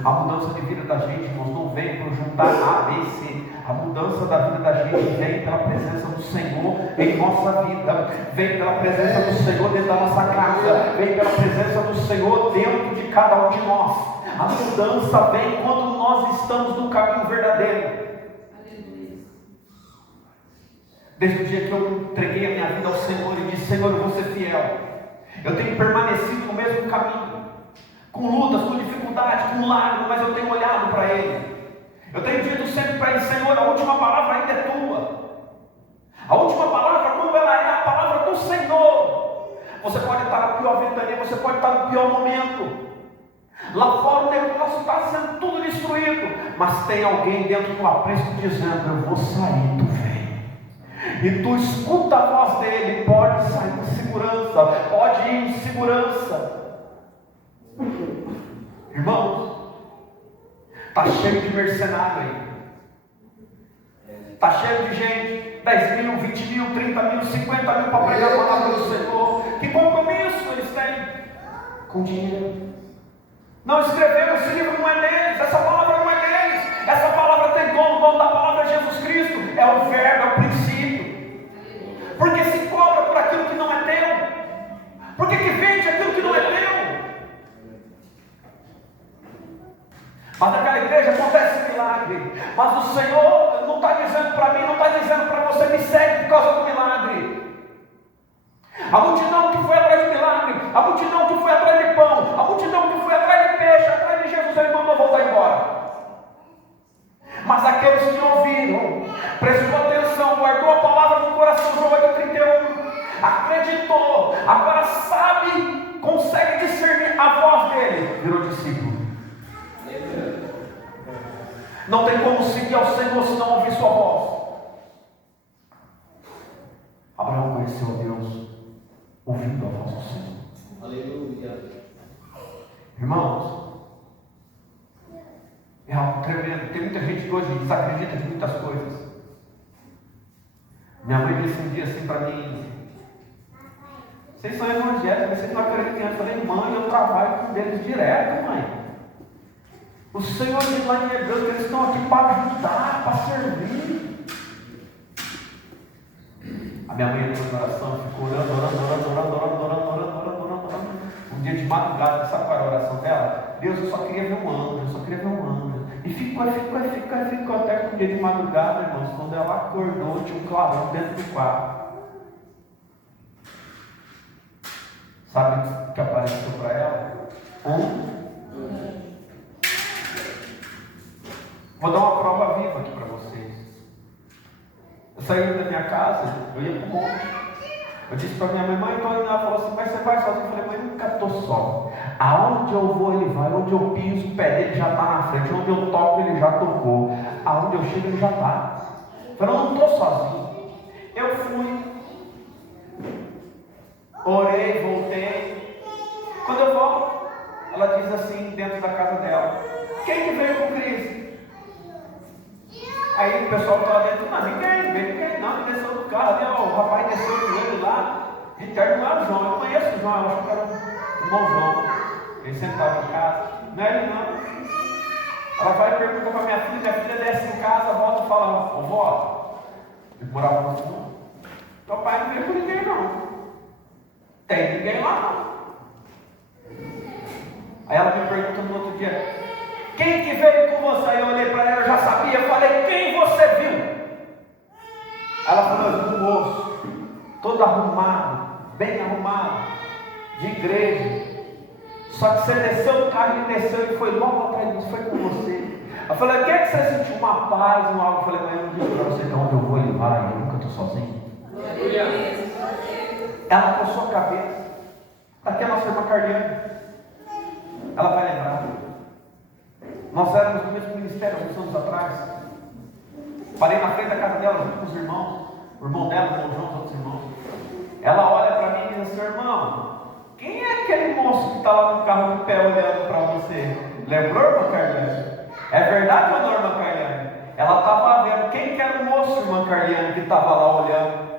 A mudança de vida da gente, irmãos, não vem por juntar A, B, C. A mudança da vida da gente vem pela presença do Senhor em nossa vida, vem pela presença do Senhor dentro da nossa casa, vem pela presença do Senhor dentro de cada um de nós. A mudança vem quando nós estamos no caminho verdadeiro. Desde o dia que eu entreguei a minha vida ao Senhor e disse: Senhor, eu vou ser fiel. Eu tenho permanecido no mesmo caminho, com lutas, com dificuldades, com lágrimas, mas eu tenho olhado para Ele. Eu tenho dito sempre para Ele: Senhor, a última palavra ainda é Tua. A última palavra, como ela é a palavra do Senhor. você pode estar no pior momento. Lá fora o negócio está sendo tudo destruído, mas tem alguém dentro do aprisco dizendo: eu vou sair, tu vem. E tu escuta a voz dele, pode sair com segurança, pode ir em segurança. Irmãos, está cheio de mercenário aí. Está cheio de gente, 10 mil, 20 mil, 30 mil, 50 mil para pregar a palavra do Senhor. Que compromisso eles têm com dinheiro? Não escreveram, esse livro não é deles, essa palavra não é deles, essa palavra tem dono, o dono da palavra é Jesus Cristo, é o verbo, é o princípio. Por que se cobra por aquilo que não é teu? Por que vende aquilo que não é teu? Mas naquela igreja acontece milagre, mas o Senhor não está dizendo para mim, não está dizendo para você: me segue por causa do milagre. A multidão que foi atrás de milagre, a multidão que foi atrás de pão, a multidão que foi atrás de peixe, atrás de Jesus, ele mandou voltar embora. Mas aqueles que ouviram, prestou atenção, guardou a palavra no coração, João 8,31, acreditou, agora sabe, consegue discernir a voz dele, virou discípulo. Não tem como seguir ao Senhor se não ouvir sua voz. Abraão conheceu a Deus ouvindo a voz do Senhor. Aleluia. Irmãos, é algo tremendo. Tem muita gente que hoje desacredita de muitas coisas. Minha mãe disse um dia assim para mim: vocês são evangélicos, mas vocês não acreditam. Eu falei: mãe, eu trabalho com eles direto, mãe. O Senhor diz lá em Hebreus que eles estão aqui para ajudar, para servir. A minha mãe entrou na oração, ficou orando. Um dia de madrugada, sabe qual era a oração dela? Deus, eu só queria ver um anjo, E ficou até que um dia de madrugada, irmãos, quando ela acordou, tinha um clarão dentro do quarto. Sabe o que apareceu para ela? Vou dar uma prova viva aqui para vocês. Eu saí da minha casa, eu ia para o monte. Eu disse para minha mãe: estou indo. Ela falou assim: mas você vai sozinho? Eu falei: mãe, nunca estou só. Aonde eu vou, ele vai. Onde eu piso, o pé dele já está na frente. Onde eu toco, ele já tocou. Aonde eu chego, ele já está. Eu falei: eu não estou sozinho. Eu fui, orei, voltei. Quando eu volto, ela diz assim, dentro da casa dela: quem que veio com o Cristo? Aí o pessoal está lá dentro: não, ninguém, não, desceu do carro ali, ó, o rapaz desceu com ele lá, de terno, não era o João, eu conheço o João, eu acho que era o irmão João, ele sentava em casa, não é ele não. Ela vai e pergunta para minha filha desce em casa, volta e fala: ô vó, eu morava no fundo, teu pai não veio com ninguém não, tem ninguém lá não. Aí ela me pergunta no outro dia: quem que veio com você? Aí eu olhei para ela, eu já sabia, eu falei: quem você viu? Ela falou: um moço, todo arrumado, bem arrumado, de igreja. Só que você desceu do carro, ele desceu e foi logo atrás de mim, foi com você. Eu falei: o que é que você sentiu? Uma paz, um algo? Eu falei: mas eu não disse para você de onde eu vou, ele vai, eu nunca estou sozinho. Ela coçou a cabeça. Aqui é a nossa irmã Carliane. Ela vai lembrar. Nós éramos no mesmo ministério alguns anos atrás. Parei na frente da casa dela junto com os irmãos. O irmão dela, o irmão João, os outros irmãos. Ela olha para mim e diz assim: irmão, quem é aquele moço que está lá no carro de pé olhando para você? Lembrou, irmã Carliane? É verdade ou não, irmã Carliane? Ela estava vendo. Quem que era o moço, irmã Carliane, que estava lá olhando?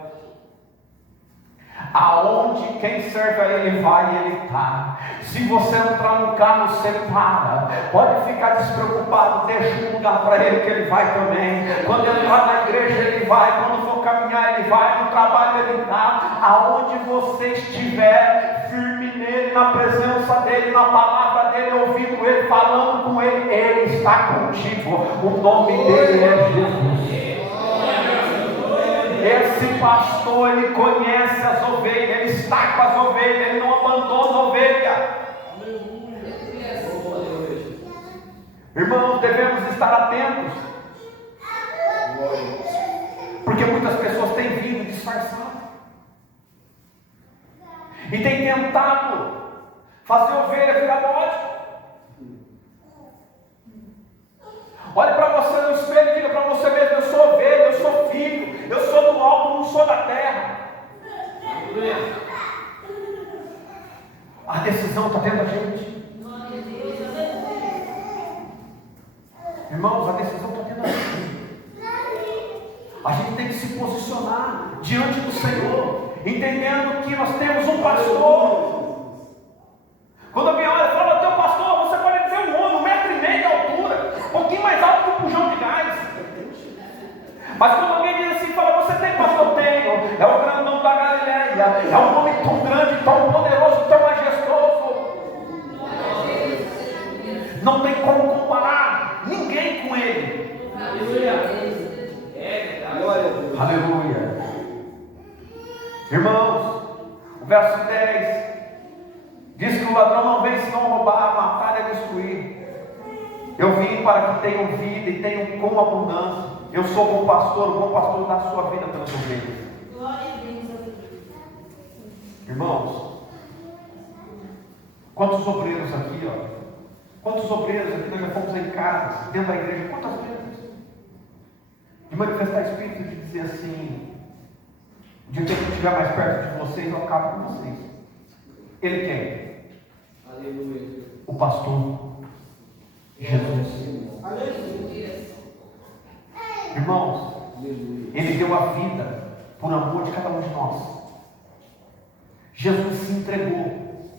Aonde quem serve a ele vai, ele está. Se você entrar no carro, você para. Pode ficar despreocupado, deixa um lugar para ele que ele vai também. Quando entrar na igreja, ele vai. Quando for caminhar, ele vai. No trabalho, ele está. Aonde você estiver, firme nele, na presença dele, na palavra dele, ouvindo ele, falando com ele, ele está contigo. O nome dele é Jesus. Esse pastor, ele conhece as ovelhas, ele está com as ovelhas, ele não abandona a ovelha. Irmãos, devemos estar atentos, porque muitas pessoas têm vindo disfarçadas e têm tentado fazer ovelha virar bode. Olhe para você no espelho e diga para você mesmo: eu sou ovelha, eu sou filho, eu sou do alto, não sou da terra. A decisão está dentro da gente. Irmãos, a decisão está dentro da gente. A gente tem que se posicionar diante do Senhor, entendendo que nós temos um pastor. Quando alguém olha e fala: teu pastor, você pode dizer um homem, 1,5 metro de altura, um pouquinho mais alto que um bujão de gás. Mas quando alguém diz assim, fala: você tem pastor? Tenho. É o grandão da Galileia, é um homem tão grande, tão poderoso, tão majestoso. Não tem como comparar ninguém com ele. Aleluia. Irmãos, o verso 10 diz que o ladrão não vem senão roubar, matar e destruir. Eu vim para que tenham vida e tenham com abundância. Eu sou o bom pastor dá a sua vida pelas ovelhas. Irmãos, quantos obreiros aqui, quantos obreiros aqui nós já fomos em casa, dentro da igreja, quantas vezes? De manifestar espírito, de dizer assim: o dia que eu estiver mais perto de vocês, eu acabo com vocês. Ele quem? Aleluia. O pastor Jesus. Aleluia. Irmãos, ele deu a vida por amor de cada um de nós. Jesus se entregou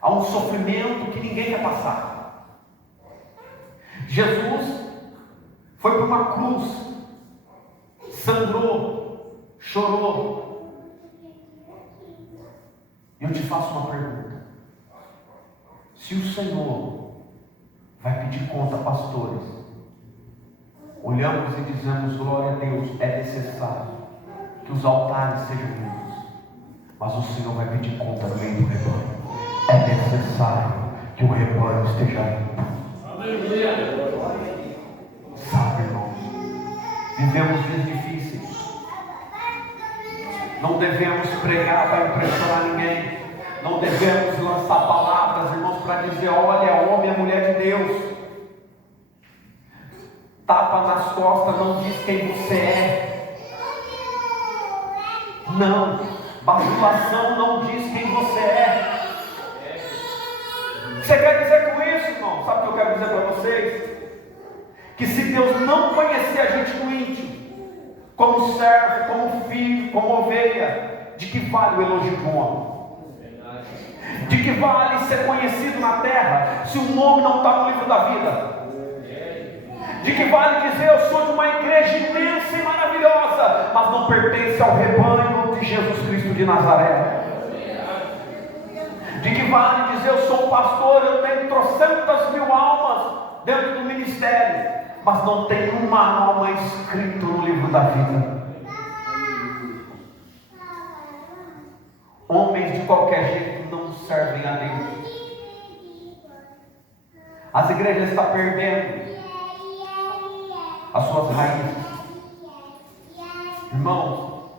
a um sofrimento que ninguém quer passar. Jesus foi para uma cruz, sangrou, chorou. Eu te faço uma pergunta: se o Senhor vai pedir conta a pastores, olhamos e dizemos: glória a Deus, é necessário que os altares sejam limpos, mas o Senhor vai pedir conta no meio do rebanho. É necessário que o rebanho esteja limpo. Aleluia. Sabe, irmãos, vivemos dias difíceis. Não devemos pregar para impressionar ninguém. Não devemos lançar palavras, irmãos, para dizer: olha, é homem, é mulher de Deus. Tapa nas costas não diz quem você é. Não. Bajulação não diz quem você é. O que você quer dizer com isso, irmão? Sabe o que eu quero dizer para vocês? Que se Deus não conhecer a gente no íntimo, como servo, como filho, como ovelha, de que vale o elogio do homem? De que vale ser conhecido na terra se o nome não está no livro da vida? De que vale dizer: eu sou de uma igreja imensa e maravilhosa, mas não pertence ao rebanho de Jesus Cristo de Nazaré? De que vale dizer: eu sou um pastor, eu tenho 300.000 almas dentro do ministério, mas não tem uma alma escrita no livro da vida? Homens de qualquer jeito não servem a Deus. As igrejas estão perdendo as suas raízes. Irmãos,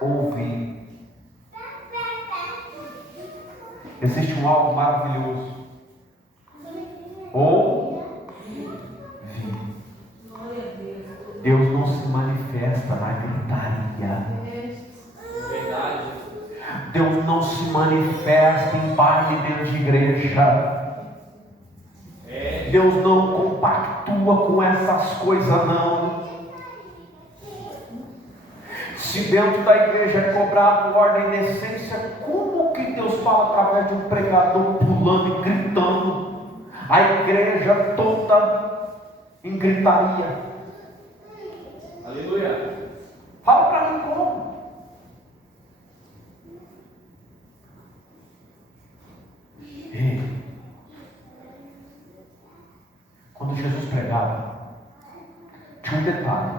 ouve. Existe um algo maravilhoso. Ouve. Deus não se manifesta na gritaria. Deus não se manifesta em baile dentro de igreja. Deus não compactua com essas coisas, não. Se dentro da igreja é cobrado ordem e decência, como que Deus fala através de um pregador pulando e gritando? A igreja toda em gritaria. Aleluia. Fala para mim como. Quando Jesus pregava, tinha um detalhe: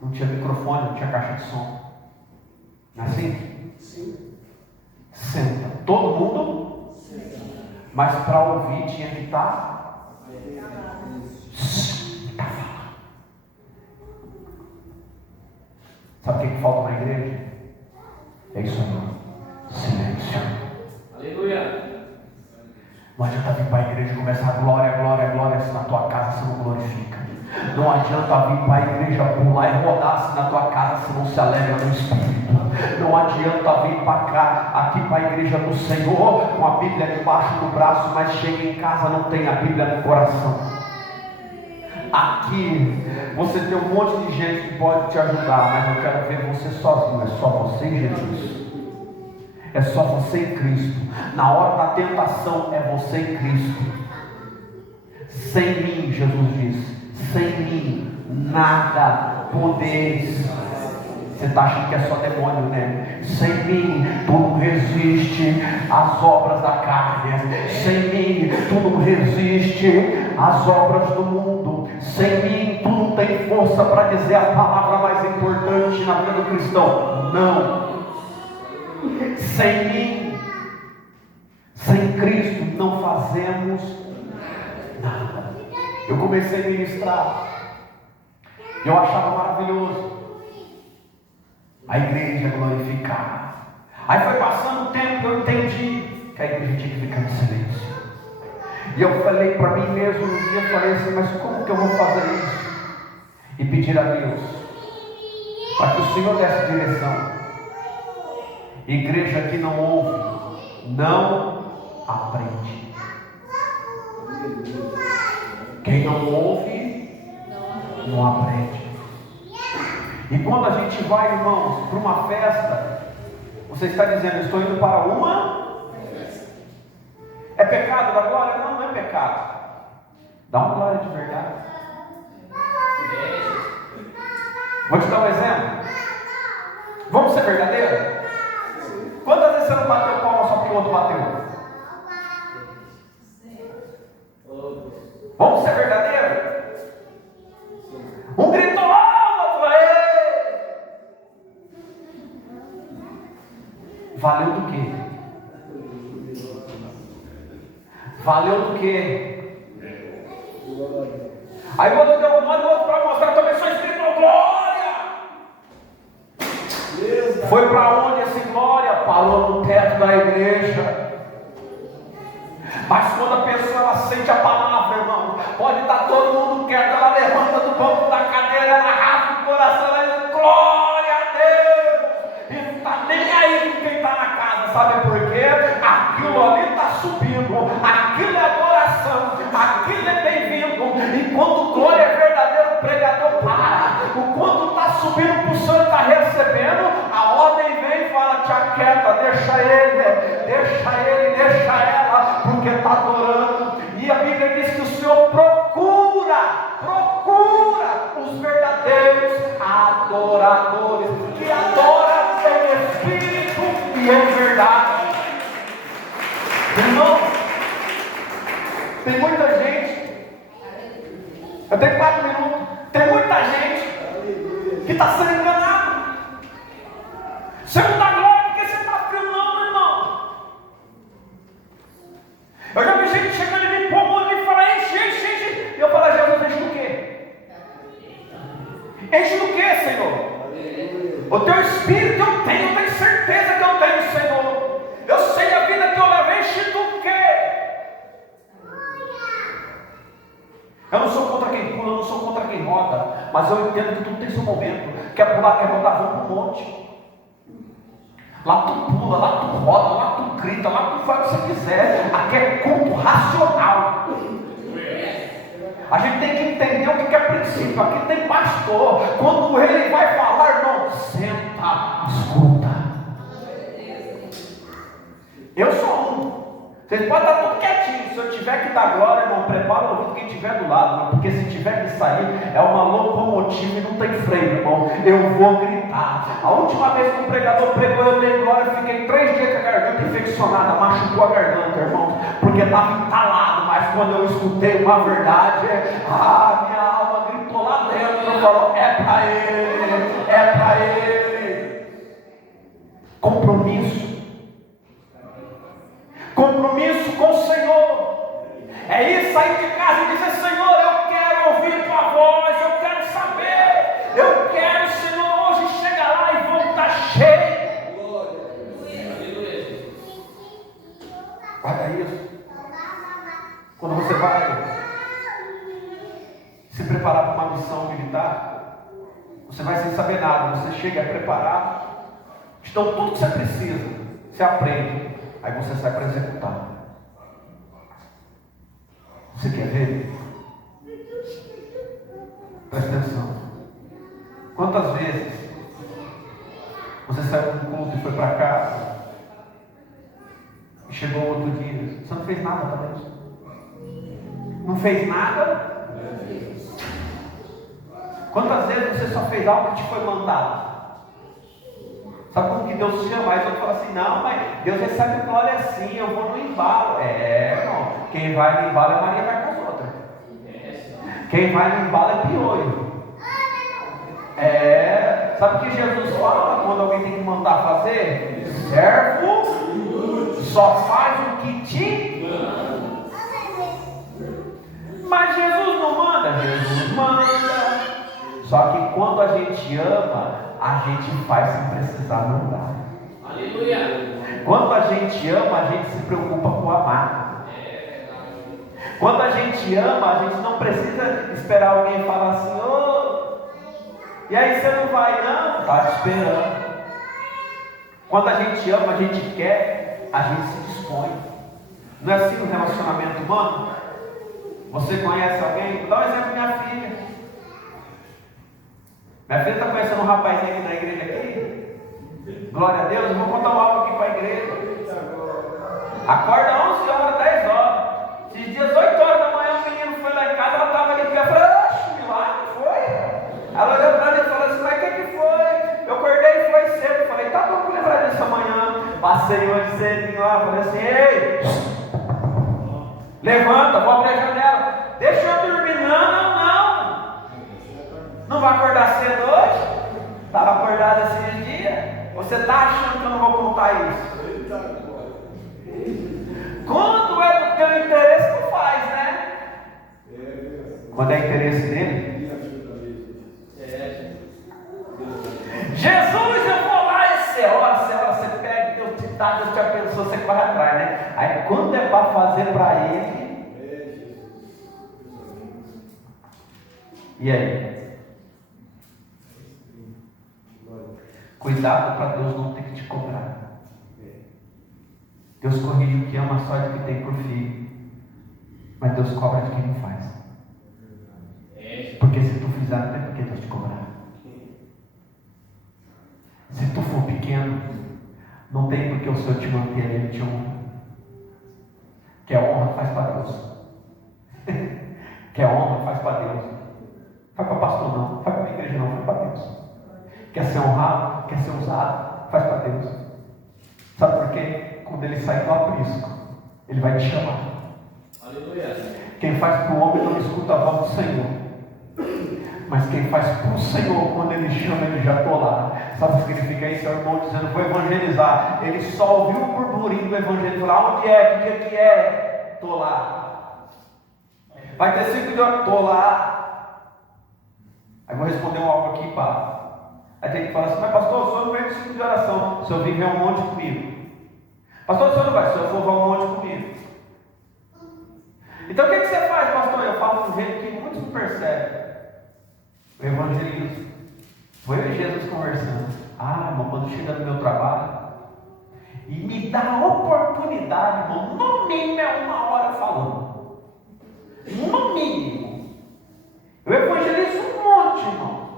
não tinha microfone, não tinha caixa de som. Não é assim? Sim. Senta. Todo mundo? Sim. Mas para ouvir tinha que estar. Sabe o que falta na igreja? adianta vir para a igreja e começar glória, glória, glória, se na tua casa você não glorifica. Não adianta vir para a igreja, pular e rodar se na tua casa você não se alegra no Espírito. Não adianta vir para cá, aqui para a igreja do Senhor, com a Bíblia debaixo do braço, mas chega em casa não tem a Bíblia no coração. Aqui você tem um monte de gente que pode te ajudar, mas eu quero ver você sozinho. É só você e Jesus. É só você e Cristo. Na hora da tentação é você e Cristo. Sem mim, Jesus diz, sem mim nada podeis. Você está achando que é só demônio, né? Sem mim tu não resiste às obras da carne. Sem mim tu não resiste às obras do mundo. Sem mim tu não tem força para dizer a palavra mais importante na vida do cristão. Não. Sem mim, sem Cristo, não fazemos nada. Eu comecei a ministrar, eu achava maravilhoso a igreja glorificar. Aí foi passando o tempo, eu entendi que a igreja tinha que ficar em silêncio. E eu falei para mim mesmo um dia, falei assim, mas como que eu vou fazer isso? E pedir a Deus para que o Senhor desse direção. Igreja que não ouve, não aprende. Quem não ouve, não aprende. E quando a gente vai, irmãos, para uma festa, você está dizendo, estou indo para uma? É pecado da glória? Não, não é pecado. Dá uma glória de verdade. Vou te dar um exemplo. Vamos ser verdadeiros? Quantas vezes você não bateu palma só porque o outro bateu? Vamos ser verdadeiros? Um gritou lá, o outro aí. Valeu do quê? Valeu do quê? Aí o outro deu glória, o outro para mostrar também só escrito glória. Foi para onde essa glória? Parou no teto da igreja. Mas quando a pessoa ela sente a palavra, irmão, pode estar todo mundo quieto, ela levanta do banco da cadeira, ela rasga o coração, ela diz glória a Deus. E não está nem aí com quem está na casa, sabe por quê? Aquilo ali está subindo, aquilo é adoração, aquilo é bem-vindo. Enquanto glória é verdadeiro, o pregador para. O quanto está subindo para o Senhor, está recebendo, a ordem vem e fala, te aquieta, deixa ele, deixa ela, porque está adorando. E a Bíblia diz que o Senhor procura os verdadeiros adoradores, que adoram em espírito e em verdade. Irmão, tem muita gente, eu tenho 4 minutos, tem muita gente que está sendo enganado. Você não dá glória porque você está frio, não, irmão. Eu já vi gente chegando em mim, pô, e falar, enche. E eu falo, Jesus, enche do quê? Enche do quê, Senhor? O teu espírito eu tenho certeza que eu tenho, Senhor. Eu sei a vida que eu levo, enche do quê? Eu não sou contra quem pula, eu não sou contra quem roda, mas eu entendo que tudo tem seu momento. Quer pular, quer rodar, vamos para o monte. Lá tu pula, lá tu roda, lá tu grita, lá tu faz o que você quiser. Aqui é culto racional. A gente tem que entender o que é princípio. Aqui tem pastor. Quando ele vai falar, irmão, senta, escuta. Eu sou um. Vocês podem estar tudo quietinho. Se eu tiver que dar glória, irmão, prepara o ouvido quem estiver do lado, irmão, porque se tiver que sair, é uma locomotiva e não tem freio, irmão. Eu vou gritar. A última vez que um pregador pregou, eu dei glória, fiquei 3 dias com a garganta infeccionada, machucou a garganta, irmão, porque estava entalado. Mas quando eu escutei uma verdade, minha alma gritou lá dentro e falou: é para ele, é para ele. Compromisso com o Senhor. É isso, sair de casa e dizer: Senhor, eu quero ouvir tua voz, eu quero saber, eu quero, Senhor, hoje chegar lá e voltar cheio. Guarda isso. Você vai sem saber nada, você chega preparado. Então tudo que você precisa, você aprende. Aí você sai para executar. Você quer ver? Presta atenção. Quantas vezes você saiu do culto e foi para casa e chegou outro dia, você não fez nada para isso? Não fez nada? Quantas vezes você só fez algo que te foi mandado? Sabe como que Deus chama? Aí você fala assim, não, mas Deus recebe glória assim, eu vou no embalo. Irmão, quem vai no embalo é Maria vai com as outras. Quem vai no embalo é piolho. Sabe o que Jesus fala quando alguém tem que mandar fazer? Servo só faz o que te manda. Mas Jesus não manda, Jesus manda. Só que quando a gente ama, a gente faz sem precisar mandar. Aleluia. Quando a gente ama, a gente se preocupa com amar. Quando a gente ama, a gente não precisa esperar alguém falar assim, e aí você não vai, não? Está te esperando. Quando a gente ama, a gente quer, a gente se dispõe. Não é assim no relacionamento humano? Você conhece alguém? Vou dar um exemplo da minha filha. Minha filha está conhecendo um rapazinho aqui na igreja aqui. Glória a Deus, eu vou contar algo aqui para a igreja. Acorda 11 horas, 10 horas. Esses dias, 8 horas da manhã, o menino foi lá em casa, ela estava ali, eu falei, oxe, milagre, foi? Ela olhou para mim e falou assim, mas o que foi? Eu acordei e foi cedo. Eu falei, tá bom, vou lembrar disso amanhã. Passei hoje cedinho lá, falei assim, ei, levanta, vou abrir a janela. Deixa eu dormir, não. Não vai acordar cedo hoje? Estava acordado esses dias. Você está achando que eu não vou contar isso? Quando é do teu interesse, tu faz, né? Quando é interesse dele? Jesus, eu vou lá, e você ora, você pega, Deus te dá, Deus te abençoa, você corre atrás, né? Aí quando é para fazer para ele, e aí? Cuidado para Deus não ter que te cobrar. Deus corrige o que ama só de que tem por filho, mas Deus cobra de quem não faz. Porque se tu fizer, não tem por que Deus te cobrar. Se tu for pequeno, não tem por que o Senhor te manter, Ele te honra. Quer honra, faz para Deus. Quer honra, faz para Deus. Faz para pastor não, faz para a igreja não, faz para Deus. Quer ser honrado, quer ser usado, faz para Deus. Sabe por quê? Quando ele sair do aprisco, ele vai te chamar. Aleluia. Quem faz para o homem não escuta a voz do Senhor. Mas quem faz para o Senhor, quando ele chama, ele já estou lá. Sabe o que significa isso? É o irmão dizendo, vou evangelizar. Ele só ouviu o burburinho do evangelho. Falou, onde é? Que dia que é? Estou lá. Vai ter 5 de hora? Estou lá. Aí vou responder algo aqui, pá. Aí tem que falar assim, mas pastor, o senhor não veio no 5 de oração. O senhor vem ver um monte comigo. Pastor, o senhor não vai, o senhor for ver um monte comigo. Então o que você faz, pastor? Eu falo de um jeito que muitos não percebem. O evangelismo. Foi eu e Jesus conversando. Irmão, quando chega no meu trabalho e me dá a oportunidade, irmão, no mínimo é 1 hora falando. No mínimo. Eu evangelizo um monte, irmão.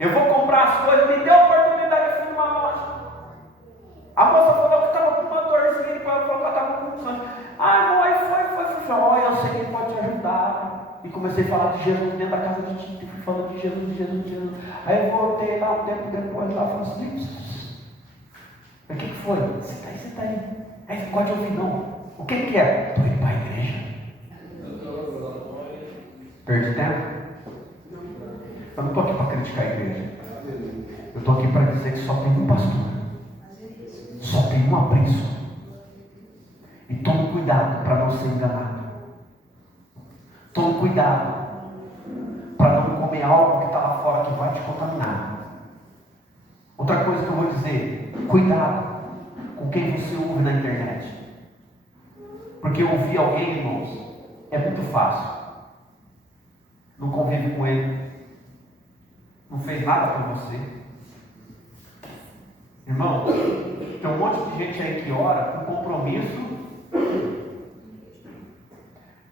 Eu vou comprar as coisas, me deu a oportunidade de filmar uma loja. A moça falou que estava com uma dorzinha, e falou que ela estava com um sangue. Irmão, aí foi. Olha, eu sei que ele pode te ajudar. E comecei a falar de Jesus dentro da casa de Tito. Fui falando de Jesus. Aí eu voltei lá um tempo depois, lá falando assim, o que foi? Você tá aí. Aí não pode ouvir não. O que é? Estou indo para a igreja. Perde tempo? Eu não estou aqui para criticar a igreja. Eu estou aqui para dizer que só tem um pastor. Só tem um aprisco. E tome cuidado para não ser enganado. Tome cuidado para não comer algo que está lá fora que vai te contaminar. Outra coisa que eu vou dizer, cuidado com quem você ouve na internet. Porque ouvir alguém, irmãos, é muito fácil. Não convive com ele. não fez nada por você. Irmão, tem um monte de gente aí que ora por compromisso.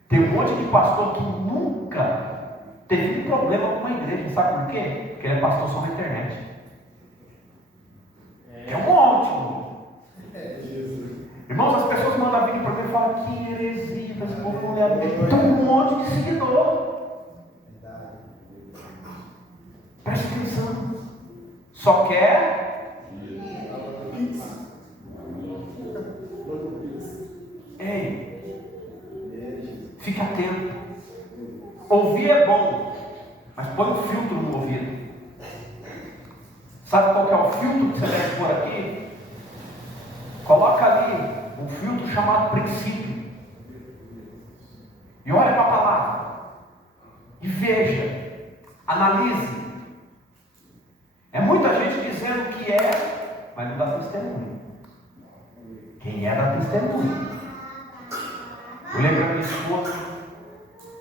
Tem um monte de pastor que nunca teve um problema com a igreja. Sabe por quê? Porque ele é pastor só na internet. É um monte. Irmãos, as pessoas mandam vídeo para mim e falam que heresia, esse povo tem um monte de seguidor. Preste atenção. Só quer. Ei, fique atento. Ouvir é bom, mas põe um filtro no ouvido. Sabe qual que é o filtro que você deve pôr aqui? Coloca ali um filtro chamado princípio. E olha para a palavra. E veja. Analise. É muita gente dizendo que é, mas não dá testemunho. Quem é dá testemunho. Eu lembro da minha esposa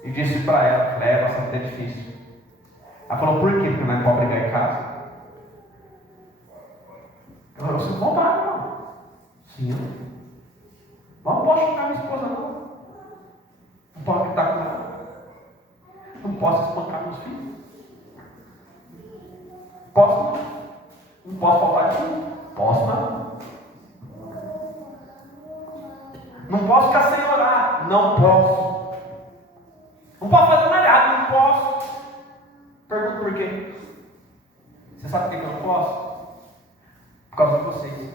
e disse para ela, é bastante difícil. Ela falou, por quê? Porque não é para brigar em casa. Eu falei, você não vai, não. Sim. Mas não posso xingar minha esposa, não. Não posso gritar com ela. Não posso espancar meus filhos. Posso não? Não posso faltar de tudo? Posso não. Não posso ficar sem orar? Não posso. Não posso fazer nada errado? Não posso. Pergunto por quê? Você sabe por que eu não posso? Por causa de vocês.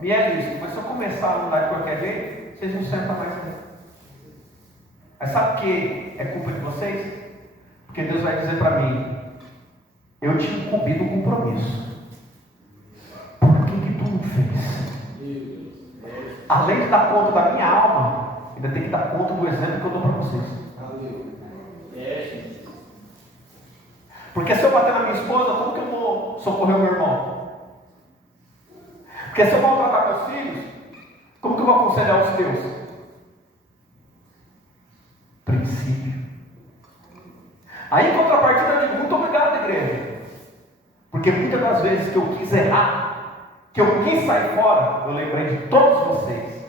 Me é isso, mas se eu começar a mudar de qualquer jeito, vocês não sentam mais aqui. Mas sabe o que é culpa de vocês? Porque Deus vai dizer para mim, eu te incumbi do compromisso. Por que tu não fez? Além de dar conta da minha alma, ainda tem que dar conta do exemplo que eu dou para vocês. Porque se eu bater na minha esposa, como que eu vou socorrer o meu irmão? Porque se eu maltratar meus filhos, como que eu vou aconselhar os teus? Princípio. Aí em contrapartida eu digo, muito obrigado, igreja. Porque muitas das vezes que eu quis errar, que eu quis sair fora, eu lembrei de todos vocês.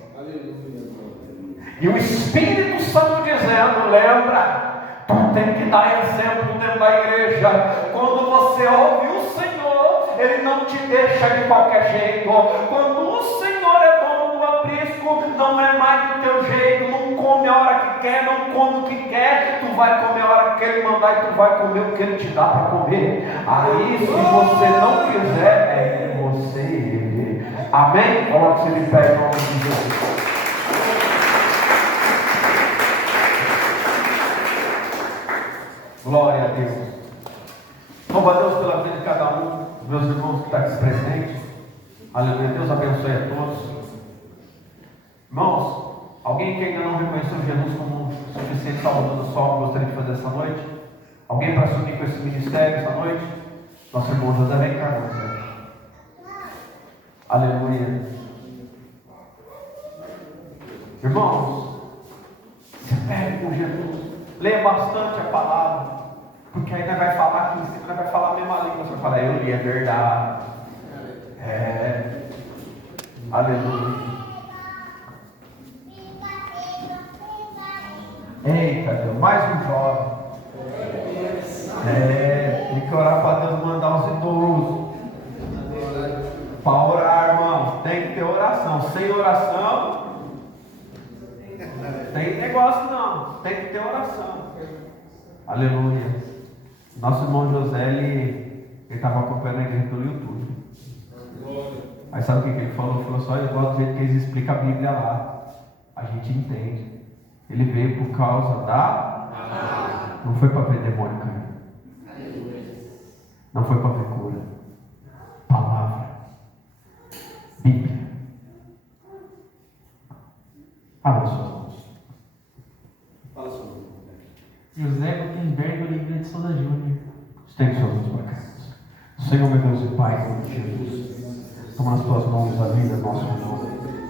E o Espírito Santo dizendo, lembra, tu tem que dar exemplo dentro da igreja. Quando você ouve o Senhor, Ele não te deixa de qualquer jeito. Quando o Senhor é dono do aprisco, não é mais do teu jeito. Não come a hora que quer, não come o que quer. Tu vai comer a hora que Ele mandar e tu vai comer o que Ele te dá para comer. Aí, se você não quiser, é você e Ele. Amém? Coloque-se de pé em nome de Jesus. Glória a Deus. Louva a Deus pela vida de cada um dos meus irmãos que está aqui presente. Aleluia. Deus abençoe a todos. Irmãos, alguém que ainda não reconheceu Jesus como suficiente Salvador do Sol, gostaria de fazer essa noite? Alguém para assumir com esse ministério essa noite? Nosso irmão José vem cá, José. Aleluia. Irmãos, se pegue com Jesus. Leia bastante a palavra. Porque ainda vai falar aqui em cima, vai falar a mesma língua. Você vai falar, eu li, é verdade. Aleluia. Eita Deus, mais um jovem. Tem que orar para Deus mandar os idosos. Para orar, irmão, tem que ter oração. Sem oração, tem negócio não. Tem que ter oração. Aleluia. Nosso irmão José, ele estava acompanhando a igreja pelo YouTube. Aí sabe o que ele falou? Ele falou só, eu gosto do jeito que eles explicam a Bíblia lá. A gente entende. Ele veio por causa da... Não foi para ver demônio cair. Não foi para ver cura. Palavra. Bíblia. Abra suas mãos. Fala sobre isso. José Gutenberg Oliveira de Souza Júnior. Estende suas mãos para cá. Senhor, meu Deus e Pai, em nome de Jesus, toma nas tuas mãos a vida do nosso irmão.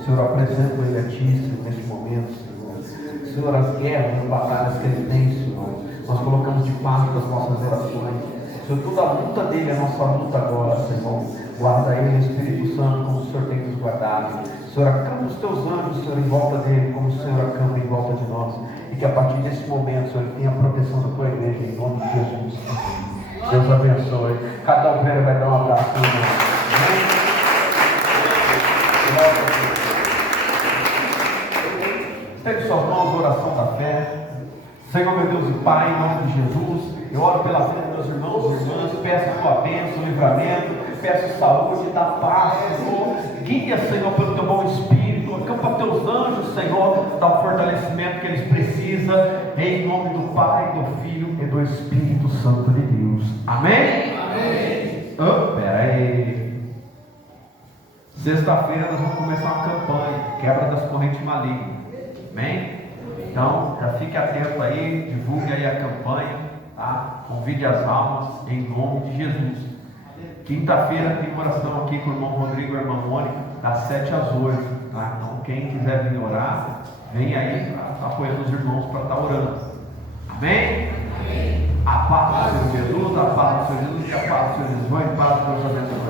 Senhor, apresenta ele a ti neste momento, Senhor. Senhor, as guerras, as batalhas que ele tem, Senhor. nós colocamos debaixo das nossas orações. Senhor, toda a luta dele é a nossa luta agora, Senhor. Guarda ele, Espírito Santo, como o Senhor tem nos guardado. Senhor, acampa os teus anjos, Senhor, em volta dele, como o Senhor acampa em volta de nós. E que a partir desse momento, Senhor, tenha a proteção da tua igreja, em nome de Jesus. Deus abençoe. Cada obreiro vai dar um abraço. Amém? Estende suas mãos, oração da fé. Senhor, meu Deus e Pai, em nome de Jesus, eu oro pela vida dos meus irmãos e irmãs, peço a tua bênção, livramento, peço saúde, dá paz, Senhor. Guia, Senhor, pelo teu bom Espírito, acampa teus anjos, Senhor, dá o fortalecimento que eles precisam, em nome do Pai, do Filho e do Espírito Santo de Deus. Amém? Amém. Espera aí. Sexta-feira nós vamos começar uma campanha, quebra das correntes malignas. Amém? Então, já fique atento aí, divulgue aí a campanha, tá? Convide as almas em nome de Jesus. Quinta-feira tem oração aqui com o irmão Rodrigo e a irmã Mônica, das 7 às 8, tá? Então, quem quiser vir orar, vem aí, tá? Apoiando os irmãos para estar orando. Amém? Amém. A paz do Senhor Jesus, a paz do Senhor Jesus e a paz do Senhor Jesus. Vão em paz, Deus abençoe.